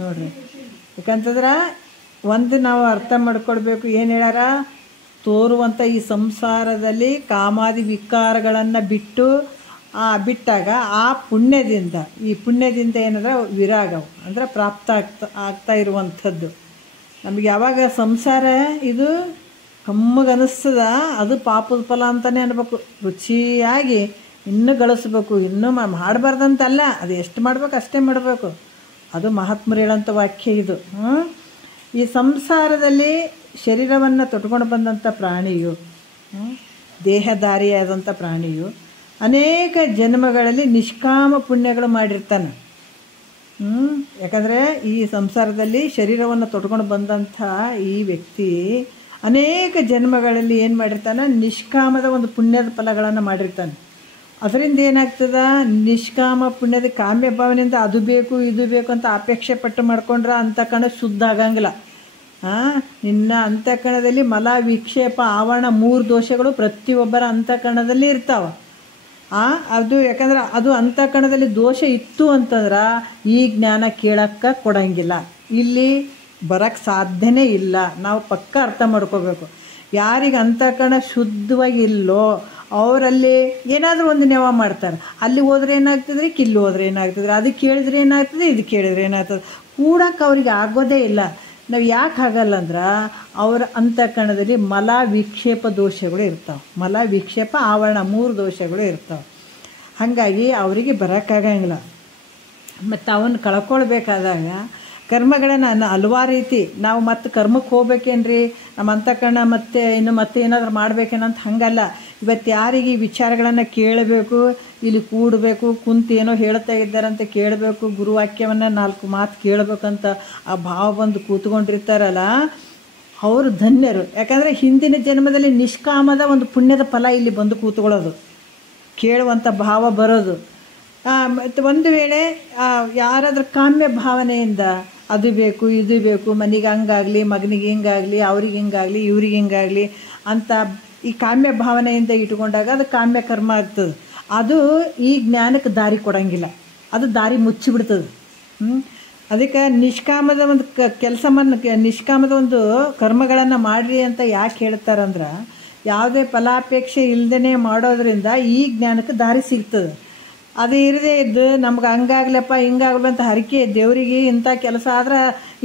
ನೋಡ್ರಿ. ಯಾಕಂತಂದ್ರೆ ಒಂದು ನಾವು ಅರ್ಥ ಮಾಡ್ಕೊಳ್ಬೇಕು, ಏನು ಹೇಳ್ಯಾರ, ತೋರುವಂಥ ಈ ಸಂಸಾರದಲ್ಲಿ ಕಾಮಾದಿ ವಿಕಾರಗಳನ್ನು ಬಿಟ್ಟಾಗ ಆ ಪುಣ್ಯದಿಂದ ಈ ಪುಣ್ಯದಿಂದ ಏನಂದ್ರೆ ವಿರಾಗವು ಅಂದ್ರೆ ಪ್ರಾಪ್ತ ಆಗ್ತಾ ಇರುವಂಥದ್ದು. ನಮಗೆ ಯಾವಾಗ ಸಂಸಾರ ಇದು ಕಮ್ಮಗನಿಸ್ತದ ಅದು ಪಾಪದ ಫಲ ಅಂತಲೇ ಅನ್ಬೇಕು. ರುಚಿಯಾಗಿ ಇನ್ನೂ ಗಳಿಸ್ಬೇಕು, ಇನ್ನೂ ಮಾಡಬಾರ್ದಂತಲ್ಲ, ಅದು ಎಷ್ಟು ಮಾಡ್ಬೇಕು ಅಷ್ಟೇ ಮಾಡಬೇಕು. ಅದು ಮಹಾತ್ಮರು ಹೇಳೋಂಥ ವಾಕ್ಯ ಇದು. ಈ ಸಂಸಾರದಲ್ಲಿ ಶರೀರವನ್ನು ತೊಟ್ಕೊಂಡು ಬಂದಂಥ ಪ್ರಾಣಿಯು, ದೇಹಧಾರಿಯಾದಂಥ ಪ್ರಾಣಿಯು ಅನೇಕ ಜನ್ಮಗಳಲ್ಲಿ ನಿಷ್ಕಾಮ ಪುಣ್ಯಗಳು ಮಾಡಿರ್ತಾನೆ. ಯಾಕಂದರೆ ಈ ಸಂಸಾರದಲ್ಲಿ ಶರೀರವನ್ನು ತೊಟ್ಕೊಂಡು ಬಂದಂಥ ಈ ವ್ಯಕ್ತಿ ಅನೇಕ ಜನ್ಮಗಳಲ್ಲಿ ಏನು ಮಾಡಿರ್ತಾನೆ, ನಿಷ್ಕಾಮದ ಒಂದು ಪುಣ್ಯದ ಫಲಗಳನ್ನು ಮಾಡಿರ್ತಾನೆ. ಅದರಿಂದ ಏನಾಗ್ತದ, ನಿಷ್ಕಾಮ ಪುಣ್ಯದ ಕಾಮ್ಯ ಭಾವನೆಯಿಂದ ಅದು ಬೇಕು ಇದು ಬೇಕು ಅಂತ ಅಪೇಕ್ಷೆ ಪಟ್ಟು ಮಾಡ್ಕೊಂಡ್ರೆ ಅಂತಃಕರಣ ಶುದ್ಧ ಆಗಂಗಿಲ್ಲ. ನಿನ್ನ ಅಂತಃಕರಣದಲ್ಲಿ ಮಲ ವಿಕ್ಷೇಪ ಆವರಣ 3 ದೋಷಗಳು ಪ್ರತಿಯೊಬ್ಬರ ಅಂತಃಕರಣದಲ್ಲಿ ಇರ್ತಾವೆ. ಅದು ಯಾಕಂದ್ರೆ ಅದು ಅಂತಃಕರಣದಲ್ಲಿ ದೋಷ ಇತ್ತು ಅಂತಂದ್ರೆ ಈ ಜ್ಞಾನ ಕೇಳಕ್ಕೆ ಕೊಡಂಗಿಲ್ಲ, ಇಲ್ಲಿ ಬರೋಕ್ಕೆ ಸಾಧ್ಯನೇ ಇಲ್ಲ. ನಾವು ಪಕ್ಕ ಅರ್ಥ ಮಾಡ್ಕೋಬೇಕು. ಯಾರಿಗೆ ಅಂತಃಕರಣ ಶುದ್ಧವಾಗಿ ಇಲ್ಲೋ ಅವರಲ್ಲಿ ಏನಾದರೂ ಒಂದು ನೆವ ಮಾಡ್ತಾರೆ. ಅಲ್ಲಿ ಹೋದ್ರೆ ಏನಾಗ್ತದ್ರಿ, ಕಿಲ್ಲಿ ಹೋದ್ರೆ ಏನಾಗ್ತದ್ರಿ, ಅದು ಕೇಳಿದ್ರೆ ಏನಾಗ್ತದೆ, ಇದು ಕೇಳಿದ್ರೆ ಏನಾಗ್ತದೆ, ಕೂಡಕ್ಕೆ ಅವ್ರಿಗೆ ಆಗೋದೇ ಇಲ್ಲ. ನಾವು ಯಾಕೆ ಆಗಲ್ಲ ಅಂದ್ರೆ ಅವರ ಅಂತಃಕರಣದಲ್ಲಿ ಮಲ ವಿಕ್ಷೇಪ ದೋಷಗಳು ಇರ್ತಾವೆ, ಮಲ ವಿಕ್ಷೇಪ ಆವರಣ 3 ದೋಷಗಳು ಇರ್ತಾವೆ. ಹಾಗಾಗಿ ಅವರಿಗೆ ಬರೋಕ್ಕಾಗಂಗಿಲ್ಲ. ಮತ್ತು ಅವನ್ನ ಕಳ್ಕೊಳ್ಬೇಕಾದಾಗ ಕರ್ಮಗಳನ್ನು ಹಲವಾರು ರೀತಿ ನಾವು ಮತ್ತೆ ಕರ್ಮಕ್ಕೆ ಹೋಗ್ಬೇಕೇನ್ರಿ, ನಮ್ಮ ಅಂತಃಕರಣ ಮತ್ತೆ ಏನಾದರೂ ಮಾಡ್ಬೇಕೇನಂತ ಹಂಗಲ್ಲ. ಇವತ್ತು ಯಾರಿಗೆ ಈ ವಿಚಾರಗಳನ್ನು ಕೇಳಬೇಕು, ಇಲ್ಲಿ ಕೂಡಬೇಕು, ಕುಂತು ಏನೋ ಹೇಳ್ತಾ ಇದ್ದಾರಂತ ಕೇಳಬೇಕು, ಗುರುವಾಕ್ಯವನ್ನು 4 ಮಾತು ಕೇಳಬೇಕಂತ ಆ ಭಾವ ಬಂದು ಕೂತ್ಕೊಂಡಿರ್ತಾರಲ್ಲ ಅವರು ಧನ್ಯರು. ಯಾಕಂದರೆ ಹಿಂದಿನ ಜನ್ಮದಲ್ಲಿ ನಿಷ್ಕಾಮದ ಒಂದು ಪುಣ್ಯದ ಫಲ ಇಲ್ಲಿ ಬಂದು ಕೂತ್ಕೊಳ್ಳೋದು, ಕೇಳುವಂಥ ಭಾವ ಬರೋದು. ಮತ್ತು ಒಂದು ವೇಳೆ ಯಾರಾದ್ರೂ ಕಾಮ್ಯ ಭಾವನೆಯಿಂದ ಅದು ಬೇಕು ಇದು ಬೇಕು, ಮನೆಗೆ ಹಂಗಾಗಲಿ, ಮಗನಿಗೆ ಹಿಂಗಾಗಲಿ, ಅವ್ರಿಗೆ ಹಿಂಗಾಗಲಿ, ಇವ್ರಿಗೆ ಹಿಂಗಾಗಲಿ ಅಂತ ಈ ಕಾಮ್ಯ ಭಾವನೆಯಿಂದ ಇಟ್ಕೊಂಡಾಗ ಅದು ಕಾಮ್ಯ ಕರ್ಮ ಆಗ್ತದೆ. ಅದು ಈ ಜ್ಞಾನಕ್ಕೆ ದಾರಿ ಕೊಡೋಂಗಿಲ್ಲ, ಅದು ದಾರಿ ಮುಚ್ಚಿಬಿಡ್ತದೆ. ಅದಕ್ಕೆ ನಿಷ್ಕಾಮದ ಒಂದು ನಿಷ್ಕಾಮದ ಒಂದು ಕರ್ಮಗಳನ್ನು ಮಾಡಿರಿ ಅಂತ ಯಾಕೆ ಹೇಳ್ತಾರಂದ್ರೆ ಯಾವುದೇ ಫಲಾಪೇಕ್ಷೆ ಇಲ್ಲದೇ ಮಾಡೋದ್ರಿಂದ ಈ ಜ್ಞಾನಕ್ಕೆ ದಾರಿ ಸಿಗ್ತದೆ. ಅದು ಇರದೇ ಇದ್ದು ನಮ್ಗೆ ಹಂಗಾಗ್ಲಪ್ಪ ಹಿಂಗಾಗ್ಲಿ ಅಂತ ಹರಕೆ ದೇವರಿಗೆ ಇಂಥ ಕೆಲಸ ಆದ್ರೆ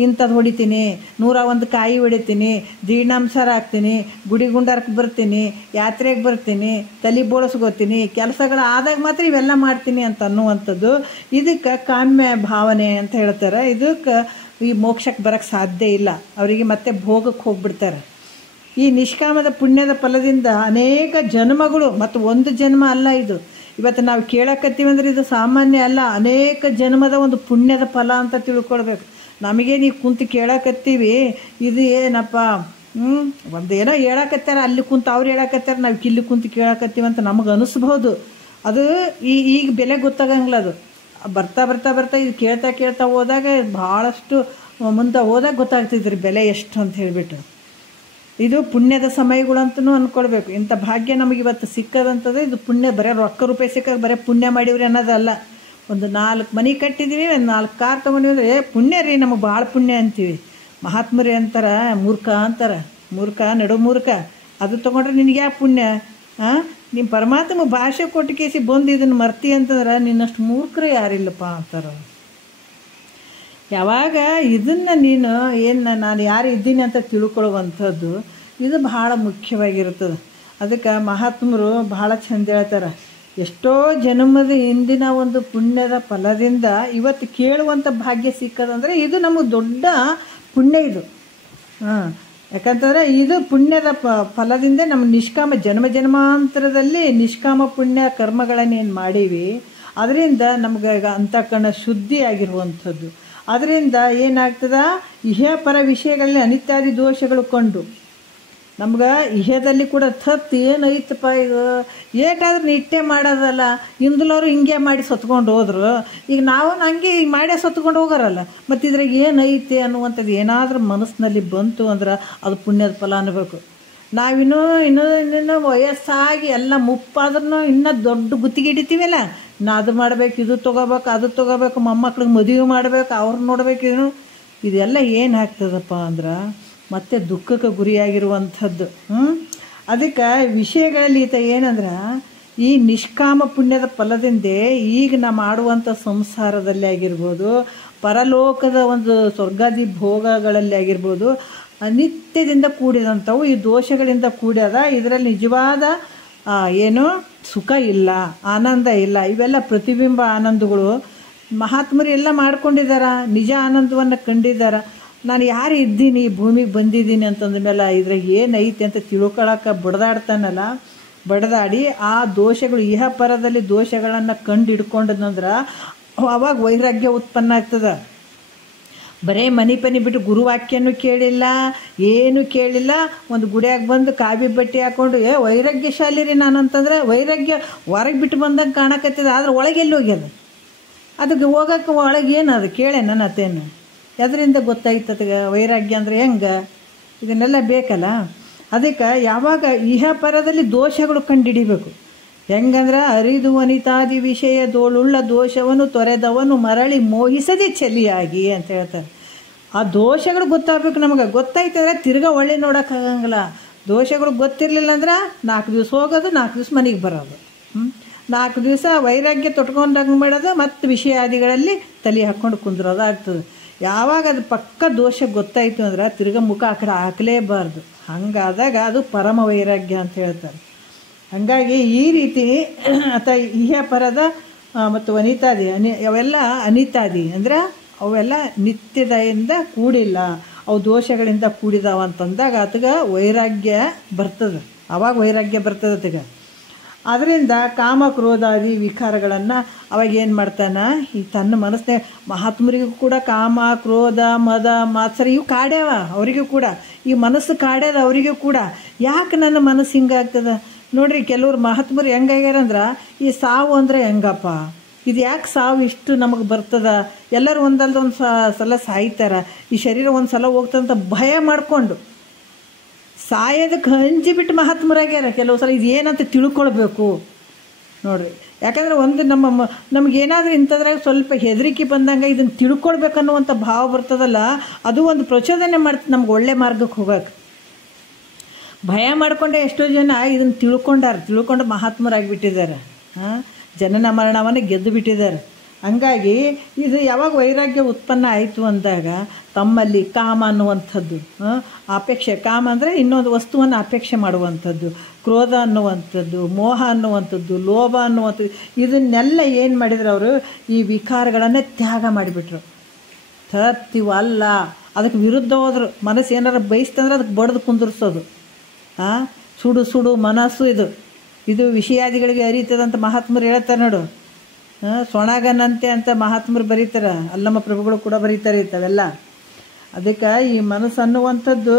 ಇಂಥದ್ದು ಹೊಡಿತೀನಿ, 101 ಕಾಯಿ ಹೊಡಿತೀನಿ, ಜೀರ್ಣಾಂಸಾರ ಹಾಕ್ತೀನಿ, ಗುಡಿ ಗುಂಡಾರಕ್ಕೆ ಬರ್ತೀನಿ, ಯಾತ್ರೆಗೆ ಬರ್ತೀನಿ, ತಲೆ ಬೋಳಿಸ್ಕೋತೀನಿ, ಕೆಲಸಗಳು ಆದಾಗ ಮಾತ್ರ ಇವೆಲ್ಲ ಮಾಡ್ತೀನಿ ಅಂತ ಅನ್ನುವಂಥದ್ದು ಇದಕ್ಕೆ ಕಾಮ್ಯ ಭಾವನೆ ಅಂತ ಹೇಳ್ತಾರೆ. ಇದಕ್ಕೆ ಈ ಮೋಕ್ಷಕ್ಕೆ ಬರೋಕ್ಕೆ ಸಾಧ್ಯ ಇಲ್ಲ, ಅವರಿಗೆ ಮತ್ತೆ ಭೋಗಕ್ಕೆ ಹೋಗ್ಬಿಡ್ತಾರೆ. ಈ ನಿಷ್ಕಾಮದ ಪುಣ್ಯದ ಫಲದಿಂದ ಅನೇಕ ಜನ್ಮಗಳು, ಮತ್ತು ಒಂದು ಜನ್ಮ ಅಲ್ಲ ಇದು, ಇವತ್ತು ನಾವು ಕೇಳಕತ್ತೀವಿ ಅಂದರೆ ಇದು ಸಾಮಾನ್ಯ ಅಲ್ಲ, ಅನೇಕ ಜನ್ಮದ ಒಂದು ಪುಣ್ಯದ ಫಲ ಅಂತ ತಿಳ್ಕೊಳ್ಬೇಕು. ನಮಗೆ ನೀವು ಕುಂತು ಕೇಳಕತ್ತೀವಿ, ಇದು ಏನಪ್ಪ ಒಂದು ಏನೋ ಹೇಳಕತ್ತಾರ, ಅಲ್ಲಿ ಕುಂತು ಅವ್ರು ಹೇಳಕತ್ತಾರ, ನಾವು ಇಲ್ಲಿ ಕುಂತು ಕೇಳಕತ್ತೀವಿ ಅಂತ ನಮಗೆ ಅನಿಸ್ಬೋದು. ಅದು ಈಗ ಬೆಲೆ ಗೊತ್ತಾಗಂಗಿಲ್ಲ. ಅದು ಬರ್ತಾ ಬರ್ತಾ ಬರ್ತಾ ಇದು ಕೇಳ್ತಾ ಹೋದಾಗ ಭಾಳಷ್ಟು ಮುಂದೆ ಹೋದಾಗ ಗೊತ್ತಾಗ್ತಿದ್ರಿ ಬೆಲೆ ಎಷ್ಟು ಅಂತ ಹೇಳಿಬಿಟ್ಟು. ಇದು ಪುಣ್ಯದ ಸಮಯಗಳಂತನೂ ಅಂದ್ಕೊಳ್ಬೇಕು. ಇಂಥ ಭಾಗ್ಯ ನಮಗೆ ಇವತ್ತು ಸಿಕ್ಕದಂಥದ್ದು ಇದು ಪುಣ್ಯ. ಬರೀ ರೊಕ್ಕ ರೂಪಾಯಿ ಸಿಕ್ಕಾಗ ಬರೀ ಪುಣ್ಯ ಮಾಡಿವ್ರಿ ಅನ್ನೋದಲ್ಲ. ಒಂದು 4 ಮನೆ ಕಟ್ಟಿದ್ದೀವಿ, ಒಂದು 4 ಕಾರ್ ತೊಗೊಂಡಿವಿ ಅಂದರೆ ಪುಣ್ಯ ರೀ, ನಮಗೆ ಭಾಳ ಪುಣ್ಯ ಅಂತೀವಿ. ಮಹಾತ್ಮರಿ ಅಂತಾರೆ ಮೂರ್ಖ ಅಂತಾರೆ, ಮೂರ್ಖ ನಡು ಮೂರ್ಖ, ಅದು ತೊಗೊಂಡ್ರೆ ನಿನಗೆ ಯಾಕೆ ಪುಣ್ಯ? ನಿಮ್ಮ ಪರಮಾತ್ಮ ಭಾಷೆ ಕೊಟ್ಟು ಕೇಸಿ ಬಂದು ಇದನ್ನು ಮರ್ತಿ ಅಂತಂದ್ರೆ ನಿನ್ನಷ್ಟು ಮೂರ್ಖರು ಯಾರಿಲ್ಲಪ್ಪ ಅಂತಾರೆ. ಯಾವಾಗ ಇದನ್ನು ನೀನು ನಾನು ಯಾರು ಇದ್ದೀನಿ ಅಂತ ತಿಳ್ಕೊಳ್ಳುವಂಥದ್ದು ಇದು ಬಹಳ ಮುಖ್ಯವಾಗಿರ್ತದೆ. ಅದಕ್ಕೆ ಮಹಾತ್ಮರು ಬಹಳ ಚಂದ ಹೇಳ್ತಾರೆ, ಎಷ್ಟೋ ಜನ್ಮದ ಹಿಂದಿನ ಒಂದು ಪುಣ್ಯದ ಫಲದಿಂದ ಇವತ್ತು ಕೇಳುವಂಥ ಭಾಗ್ಯ ಸಿಕ್ಕದಂದರೆ ಇದು ನಮಗೆ ದೊಡ್ಡ ಪುಣ್ಯ ಇದು. ಯಾಕಂತಂದರೆ ಇದು ಪುಣ್ಯದ ಫಲದಿಂದ ನಮ್ಮ ನಿಷ್ಕಾಮ ಜನ್ಮಾಂತರದಲ್ಲಿ ನಿಷ್ಕಾಮ ಪುಣ್ಯ ಕರ್ಮಗಳನ್ನೇನು ಮಾಡೀವಿ ಅದರಿಂದ ನಮ್ಗೆ ಅಂತಃಕರಣ ಶುದ್ಧಿ ಆಗಿರುವಂಥದ್ದು. ಅದರಿಂದ ಏನಾಗ್ತದ, ಇಹಪರ ವಿಷಯಗಳಲ್ಲಿ ಅನಿತ್ಯಾದಿ ದೋಷಗಳು ಕಂಡು ನಮ್ಗೆ ಇಹದಲ್ಲಿ ಕೂಡ ಥತ್ ಏನೈತಪ್ಪ ಇದು, ಏಟಾದ್ರೂ ನಿಟ್ಟೆ ಮಾಡೋದಲ್ಲ, ಇಂದಲವರು ಹಿಂಗೆ ಮಾಡಿ ಸತ್ಕೊಂಡು ಹೋದ್ರು, ಈಗ ನಾವು ಹಂಗೆ ಈಗ ಮಾಡೇ ಸತ್ಕೊಂಡು ಹೋಗೋರಲ್ಲ, ಮತ್ತು ಇದ್ರಾಗ ಏನೈತೆ ಅನ್ನುವಂಥದ್ದು ಏನಾದರೂ ಮನಸ್ಸಿನಲ್ಲಿ ಬಂತು ಅಂದ್ರೆ ಅದು ಪುಣ್ಯದ ಫಲ ಅನ್ನಬೇಕು. ಇನ್ನೂ ವಯಸ್ಸಾಗಿ ಎಲ್ಲ ಮುಪ್ಪಾದ್ರೂ ಇನ್ನೂ ದೊಡ್ಡ ಗುತ್ತಿಗೆ ಹಿಡಿತೀವಲ್ಲ, ನಾ ಅದು ಮಾಡಬೇಕು, ಇದು ತೊಗೋಬೇಕು, ಅದು ತೊಗೋಬೇಕು, ಮೊಮ್ಮಕ್ಳಿಗೆ ಮದುವೆ ಮಾಡಬೇಕು, ಅವ್ರನ್ನ ನೋಡಬೇಕು, ಇದೆಲ್ಲ ಏನು ಆಗ್ತದಪ್ಪ ಅಂದ್ರೆ ಮತ್ತೆ ದುಃಖಕ್ಕೆ ಗುರಿಯಾಗಿರುವಂಥದ್ದು. ಅದಕ್ಕೆ ವಿಷಯಗಳಲ್ಲಿ ಈತ ಏನಂದ್ರೆ, ಈ ನಿಷ್ಕಾಮ ಪುಣ್ಯದ ಫಲದಿಂದ ಈಗ ನಾ ಮಾಡುವಂಥ ಸಂಸಾರದಲ್ಲಿ ಆಗಿರ್ಬೋದು, ಪರಲೋಕದ ಒಂದು ಸ್ವರ್ಗಾದಿ ಭೋಗಗಳಲ್ಲಿ ಆಗಿರ್ಬೋದು, ಅನಿತ್ಯದಿಂದ ಕೂಡಿದಂಥವು ಈ ದೋಷಗಳಿಂದ ಕೂಡ್ಯದ. ಇದರಲ್ಲಿ ನಿಜವಾದ ಏನು ಸುಖ ಇಲ್ಲ, ಆನಂದ ಇಲ್ಲ. ಇವೆಲ್ಲ ಪ್ರತಿಬಿಂಬ ಆನಂದಗಳು. ಮಹಾತ್ಮರು ಎಲ್ಲ ಮಾಡ್ಕೊಂಡಿದ್ದಾರ, ನಿಜ ಆನಂದವನ್ನು ಕಂಡಿದ್ದಾರ. ನಾನು ಯಾರು ಇದ್ದೀನಿ, ಭೂಮಿಗೆ ಬಂದಿದ್ದೀನಿ ಅಂತಂದ ಮೇಲೆ ಇದ್ರಾಗ ಏನೈತಿ ಅಂತ ತಿಳ್ಕೊಳಕ್ಕೆ ಬಡ್ದಾಡ್ತಾನಲ್ಲ, ಬಡ್ದಾಡಿ ಆ ದೋಷಗಳು ಇಹಪರದಲ್ಲಿ ದೋಷಗಳನ್ನು ಕಂಡು ಹಿಡ್ಕೊಂಡದಂದ್ರೆ ಅವಾಗ ವೈರಾಗ್ಯ ಉತ್ಪನ್ನ ಆಗ್ತದೆ. ಬರೇ ಮನೆ ಬಿಟ್ಟು ಗುರುವಾಕ್ಯನೂ ಕೇಳಿಲ್ಲ, ಏನೂ ಕೇಳಿಲ್ಲ, ಒಂದು ಗುಡಿಯಾಗ ಬಂದು ಕಾವಿ ಬಟ್ಟೆ ಹಾಕ್ಕೊಂಡು ವೈರಾಗ್ಯಶಾಲಿ ರೀ ನಾನು ಅಂತಂದ್ರೆ ವೈರಾಗ್ಯ ಹೊರಗೆ ಬಿಟ್ಟು ಬಂದಂಗೆ ಕಾಣಕತ್ತಿದೆ, ಆದ್ರೆ ಒಳಗೆ ಎಲ್ಲಿ ಹೋಗ್ಯದ? ಅದಕ್ಕೆ ಹೋಗೋಕೆ ಒಳಗೆ ಏನು ಅದು ಕೇಳೆ ನನ್ನ ಅತ್ತೇನು, ಅದರಿಂದ ಗೊತ್ತಾಯ್ತದ ವೈರಾಗ್ಯ ಅಂದರೆ ಹೆಂಗೆ, ಇದನ್ನೆಲ್ಲ ಬೇಕಲ್ಲ. ಅದಕ್ಕೆ ಯಾವಾಗ ಇಹಪರದಲ್ಲಿ ದೋಷಗಳು ಕಂಡುಹಿಡಿಬೇಕು. ಹೆಂಗಂದ್ರೆ ಅರಿದು ವನಿತಾದಿ ವಿಷಯದೋಳುಳ್ಳ ದೋಷವನ್ನು ತೊರೆದವನು ಮರಳಿ ಮೋಹಿಸದೆ ಚಲಿಯಾಗಿ ಅಂತ ಹೇಳ್ತಾರೆ. ಆ ದೋಷಗಳು ಗೊತ್ತಾಗಬೇಕು ನಮಗೆ. ಗೊತ್ತಾಯ್ತಂದ್ರೆ ತಿರ್ಗಾ ಒಳ್ಳೆ ನೋಡೋಕ್ಕಾಗಂಗಿಲ್ಲ. ದೋಷಗಳು ಗೊತ್ತಿರಲಿಲ್ಲ ಅಂದ್ರೆ 4 ದಿವಸ ಹೋಗೋದು, 4 ದಿವಸ ಮನೆಗೆ ಬರೋದು, 4 ದಿವಸ ವೈರಾಗ್ಯ ತೊಟ್ಕೊಂಡಂಗೆ ಮಾಡೋದು, ಮತ್ತು ವಿಷಯಾದಿಗಳಲ್ಲಿ ತಲೆ ಹಾಕ್ಕೊಂಡು ಕುಂದ್ರೋದು ಆಗ್ತದೆ. ಯಾವಾಗ ಅದು ಪಕ್ಕ ದೋಷ ಗೊತ್ತಾಯಿತು ಅಂದ್ರೆ ತಿರ್ಗಾ ಮುಖ ಆ ಕಡೆ ಹಾಕಲೇಬಾರ್ದು. ಹಂಗಾದಾಗ ಅದು ಪರಮ ವೈರಾಗ್ಯ ಅಂತ ಹೇಳ್ತಾರೆ. ಹಾಗಾಗಿ ಈ ರೀತಿ ಅಥವಾ ಇಹಪರದ ಮತ್ತು ವನಿತಾದಿ ಅವೆಲ್ಲ ಅನಿತಾದಿ ಅಂದರೆ ಅವೆಲ್ಲ ನಿತ್ಯದಿಂದ ಕೂಡಿಲ್ಲ, ಅವು ದೋಷಗಳಿಂದ ಕೂಡಿದಾವ ಅಂತಂದಾಗ ಆತಗೆ ವೈರಾಗ್ಯ ಬರ್ತದೆ. ಅವಾಗ ವೈರಾಗ್ಯ ಬರ್ತದೆ ಆತಗೆ. ಅದರಿಂದ ಕಾಮ ಕ್ರೋಧಾದಿ ವಿಕಾರಗಳನ್ನು ಅವಾಗ ಏನು ಮಾಡ್ತಾನೆ, ಈ ತನ್ನ ಮನಸ್ಸೇ ಮಹಾತ್ಮರಿಗೂ ಕೂಡ ಕಾಮ ಕ್ರೋಧ ಮದ ಮಾತ್ಸರ ಇವು ಕಾಡ್ಯಾವ, ಅವರಿಗೂ ಕೂಡ ಈ ಮನಸ್ಸು ಕಾಡ್ಯದ ಅವರಿಗೂ ಕೂಡ. ಯಾಕೆ ನನ್ನ ಮನಸ್ಸು ಹಿಂಗಾಗ್ತದೆ ನೋಡ್ರಿ. ಕೆಲವ್ರು ಮಹಾತ್ಮರು ಹೆಂಗಾಗ್ಯಾರಂದ್ರೆ, ಈ ಸಾವು ಅಂದರೆ ಹೆಂಗಪ್ಪ, ಇದು ಯಾಕೆ ಸಾವು ಇಷ್ಟು ನಮಗೆ ಬರ್ತದ, ಎಲ್ಲರೂ ಒಂದಲ್ದ ಒಂದು ಸಲ ಸಾಯ್ತಾರ, ಈ ಶರೀರ ಒಂದು ಸಲ ಹೋಗ್ತಂತ ಭಯ ಮಾಡಿಕೊಂಡು ಸಾಯೋದಕ್ಕೆ ಹಂಚಿಬಿಟ್ಟು ಮಹಾತ್ಮರಾಗ್ಯಾರ. ಕೆಲವು ಸಲ ಇದು ಏನಂತ ತಿಳ್ಕೊಳ್ಬೇಕು ನೋಡ್ರಿ. ಯಾಕಂದರೆ ಒಂದು ನಮಗೇನಾದರೂ ಇಂಥದ್ರಾಗ ಸ್ವಲ್ಪ ಹೆದರಿಕೆ ಬಂದಂಗೆ ಇದನ್ನು ತಿಳ್ಕೊಳ್ಬೇಕನ್ನುವಂಥ ಭಾವ ಬರ್ತದಲ್ಲ, ಅದು ಒಂದು ಪ್ರಚೋದನೆ ಮಾಡ್ತದೆ ನಮ್ಗೆ ಒಳ್ಳೆ ಮಾರ್ಗಕ್ಕೆ ಹೋಗೋಕೆ. ಭಯ ಮಾಡಿಕೊಂಡೆ ಎಷ್ಟೋ ಜನ ಇದನ್ನು ತಿಳ್ಕೊಂಡು ಮಹಾತ್ಮರಾಗಿಬಿಟ್ಟಿದ್ದಾರೆ. ಜನನ ಮರಣವನ್ನು ಗೆದ್ದು ಬಿಟ್ಟಿದ್ದಾರೆ. ಹಂಗಾಗಿ ಇದು ಯಾವಾಗ ವೈರಾಗ್ಯ ಉತ್ಪನ್ನ ಆಯಿತು ಅಂದಾಗ ತಮ್ಮಲ್ಲಿ ಕಾಮ ಅನ್ನುವಂಥದ್ದು, ಅಪೇಕ್ಷೆ, ಕಾಮ ಅಂದರೆ ಇನ್ನೊಂದು ವಸ್ತುವನ್ನು ಅಪೇಕ್ಷೆ ಮಾಡುವಂಥದ್ದು, ಕ್ರೋಧ ಅನ್ನುವಂಥದ್ದು, ಮೋಹ ಅನ್ನುವಂಥದ್ದು, ಲೋಭ ಅನ್ನುವಂಥದ್ದು, ಇದನ್ನೆಲ್ಲ ಏನು ಮಾಡಿದ್ರು ಅವರು, ಈ ವಿಕಾರಗಳನ್ನೇ ತ್ಯಾಗ ಮಾಡಿಬಿಟ್ರು. ತರ್ತೀವಲ್ಲ, ಅದಕ್ಕೆ ವಿರುದ್ಧ ಹೋದ್ರು. ಮನಸ್ಸು ಏನಾರು ಬಯಸ್ತಂದ್ರೆ ಅದಕ್ಕೆ ಬಡ್ದು ಕುಂದಿರ್ಸೋದು. ಸುಡು ಮನಸ್ಸು ಇದು ವಿಷಯಾದಿಗಳಿಗೆ ಅರಿತದಂತ ಮಹಾತ್ಮರು ಹೇಳ್ತಾರೆ ನೋಡು. ಸೊಣಗನಂತೆ ಅಂತ ಮಹಾತ್ಮರು ಬರೀತಾರೆ, ಅಲ್ಲಮ್ಮ ಪ್ರಭುಗಳು ಕೂಡ ಬರೀತಾರೆ ಇಂಥವೆಲ್ಲ. ಅದಕ್ಕೆ ಈ ಮನಸ್ಸು ಅನ್ನುವಂಥದ್ದು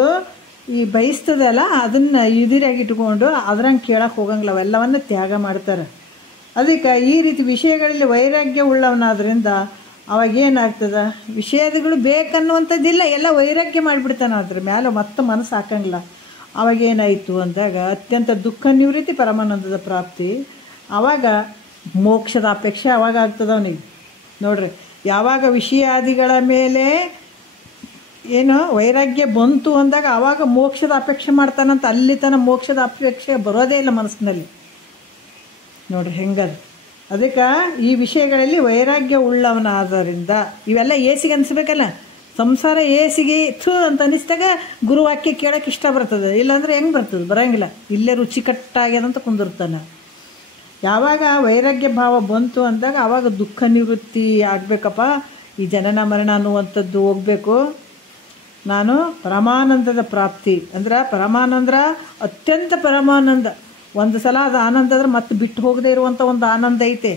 ಈ ಬಯಸ್ತದಲ್ಲ, ಅದನ್ನು ಇದಿರಾಗಿಟ್ಕೊಂಡು ಅದ್ರಂಗೆ ಕೇಳಕ್ಕೆ ಹೋಗಂಗಿಲ್ಲ, ಅವೆಲ್ಲವನ್ನು ತ್ಯಾಗ ಮಾಡ್ತಾರೆ. ಅದಕ್ಕೆ ಈ ರೀತಿ ವಿಷಯಗಳಲ್ಲಿ ವೈರಾಗ್ಯ ಉಳ್ಳವನಾದ್ರಿಂದ ಅವಾಗೇನಾಗ್ತದೆ, ವಿಷಯಗಳು ಬೇಕನ್ನುವಂಥದ್ದಿಲ್ಲ, ಎಲ್ಲ ವೈರಾಗ್ಯ ಮಾಡಿಬಿಡ್ತಾನೆ. ಅದ್ರ ಮೇಲೆ ಮತ್ತೆ ಮನಸ್ಸು ಹಾಕಂಗಿಲ್ಲ. ಅವಾಗೇನಾಯಿತು ಅಂದಾಗ ಅತ್ಯಂತ ದುಃಖ ನಿವೃತ್ತಿ, ಪರಮಾನಂದದ ಪ್ರಾಪ್ತಿ. ಆವಾಗ ಮೋಕ್ಷದ ಅಪೇಕ್ಷೆ ಅವಾಗ ಆಗ್ತದೆ ಅವನಿಗೆ ನೋಡ್ರಿ. ಯಾವಾಗ ವಿಷಯಾದಿಗಳ ಮೇಲೆ ಏನು ವೈರಾಗ್ಯ ಬಂತು ಅಂದಾಗ ಆವಾಗ ಮೋಕ್ಷದ ಅಪೇಕ್ಷೆ ಮಾಡ್ತಾನಂತ. ಅಲ್ಲಿ ತನಕ ಮೋಕ್ಷದ ಅಪೇಕ್ಷೆ ಬರೋದೇ ಇಲ್ಲ ಮನಸ್ಸಿನಲ್ಲಿ ನೋಡ್ರಿ ಹೆಂಗದು. ಅದಕ್ಕೆ ಈ ವಿಷಯಗಳಲ್ಲಿ ವೈರಾಗ್ಯ ಉಳ್ಳವನಾದ್ದರಿಂದ ಇವೆಲ್ಲ ಏಸಿಗೆ ಅನಿಸ್ಬೇಕಲ್ಲ. ಸಂಸಾರ ಏಸಿಗೆ ಅಂತ ಅನಿಸಿದಾಗ ಗುರುವಾಕ್ಯ ಕೇಳೋಕೆ ಇಷ್ಟ ಬರ್ತದೆ, ಇಲ್ಲಾಂದ್ರೆ ಹೆಂಗೆ ಬರ್ತದೆ, ಬರೋಂಗಿಲ್ಲ. ಇಲ್ಲೇ ರುಚಿಕಟ್ಟಾಗ್ಯದಂತ ಕುಂದಿರ್ತಾನೆ. ಯಾವಾಗ ವೈರಾಗ್ಯ ಭಾವ ಬಂತು ಅಂದಾಗ ಆವಾಗ ದುಃಖ ನಿವೃತ್ತಿ ಆಗಬೇಕಪ್ಪ. ಈ ಜನನ ಮರಣ ಅನ್ನುವಂಥದ್ದು ಹೋಗಬೇಕು. ನಾನು ಪರಮಾನಂದದ ಪ್ರಾಪ್ತಿ ಅಂದ್ರೆ ಪರಮಾನಂದ ಅತ್ಯಂತ ಪರಮಾನಂದ. ಒಂದು ಸಲ ಅದು ಆನಂದ ಅಂದ್ರೆ ಮತ್ತೆ ಬಿಟ್ಟು ಹೋಗದೆ ಇರುವಂಥ ಒಂದು ಆನಂದ ಐತೆ.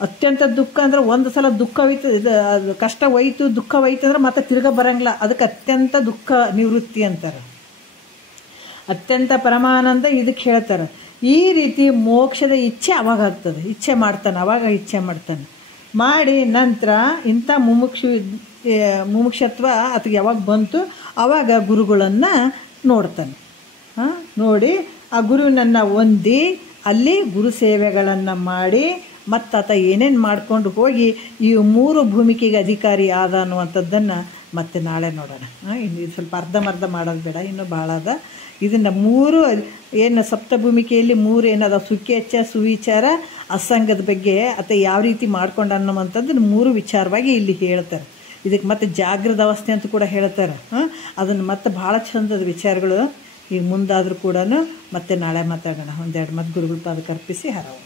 ಅತ್ಯಂತ ದುಃಖ ಅಂದ್ರೆ ಒಂದು ಸಲ ದುಃಖ ಹೋಯ್ತು, ಅದು ಕಷ್ಟ ಹೋಯ್ತು, ದುಃಖ ಹೋಯ್ತು ಅಂದ್ರೆ ಮತ್ತೆ ತಿರ್ಗಾ ಬರಂಗಿಲ್ಲ. ಅದಕ್ಕೆ ಅತ್ಯಂತ ದುಃಖ ನಿವೃತ್ತಿ ಅಂತಾರೆ. ಅತ್ಯಂತ ಪರಮಾನಂದ ಇದಕ್ಕೆ ಹೇಳ್ತಾರೆ. ಈ ರೀತಿ ಮೋಕ್ಷದ ಇಚ್ಛೆ ಅವಾಗ ಆಗ್ತದೆ. ಇಚ್ಛೆ ಮಾಡ್ತಾನೆ, ಅವಾಗ ಇಚ್ಛೆ ಮಾಡ್ತಾನೆ. ಮಾಡಿ ನಂತರ ಇಂಥ ಮುಮುಕ್ಷತ್ವ ಅದಕ್ಕೆ ಯಾವಾಗ ಬಂತು ಆವಾಗ ಗುರುಗಳನ್ನು ನೋಡ್ತಾನೆ. ನೋಡಿ ಆ ಗುರುವಿನನ್ನು ಹೊಂದಿ ಅಲ್ಲಿ ಗುರು ಸೇವೆಗಳನ್ನು ಮಾಡಿ ಮತ್ತು ಆತ ಏನೇನು ಮಾಡ್ಕೊಂಡು ಹೋಗಿ ಈ 3 ಭೂಮಿಕೆಗೆ ಅಧಿಕಾರಿ ಆದ ಅನ್ನುವಂಥದ್ದನ್ನು ಮತ್ತೆ ನಾಳೆ ನೋಡೋಣ. ಇನ್ನು ಇದು ಸ್ವಲ್ಪ ಅರ್ಧಂಬರ್ಧ ಮಾಡೋದು ಬೇಡ, ಇನ್ನೂ ಭಾಳ ಅದ. ಇದನ್ನು 3 ಏನು ಸಪ್ತಭೂಮಿಕೆಯಲ್ಲಿ 3 ಏನದ ಸುಖೇಚ್ಛ, ಸುವಿಚಾರ, ಅಸಂಗದ ಬಗ್ಗೆ ಆತ ಯಾವ ರೀತಿ ಮಾಡ್ಕೊಂಡು ಅನ್ನುವಂಥದ್ದನ್ನು 3 ವಿಚಾರವಾಗಿ ಇಲ್ಲಿ ಹೇಳ್ತಾರೆ. ಇದಕ್ಕೆ ಮತ್ತೆ ಜಾಗೃತ ಅವಸ್ಥೆ ಅಂತ ಕೂಡ ಹೇಳ್ತಾರೆ. ಅದನ್ನು ಮತ್ತೆ ಭಾಳ ಚಂದದ ವಿಚಾರಗಳು ಈಗ ಮುಂದಾದರೂ ಕೂಡ ಮತ್ತೆ ನಾಳೆ ಮಾತಾಡೋಣ. ಒಂದೆರಡು ಮತ್ತೆ ಗುರುಗಳ ಪಾದಕ್ಕೆ ಅರ್ಪಿಸಿ ಹರವು.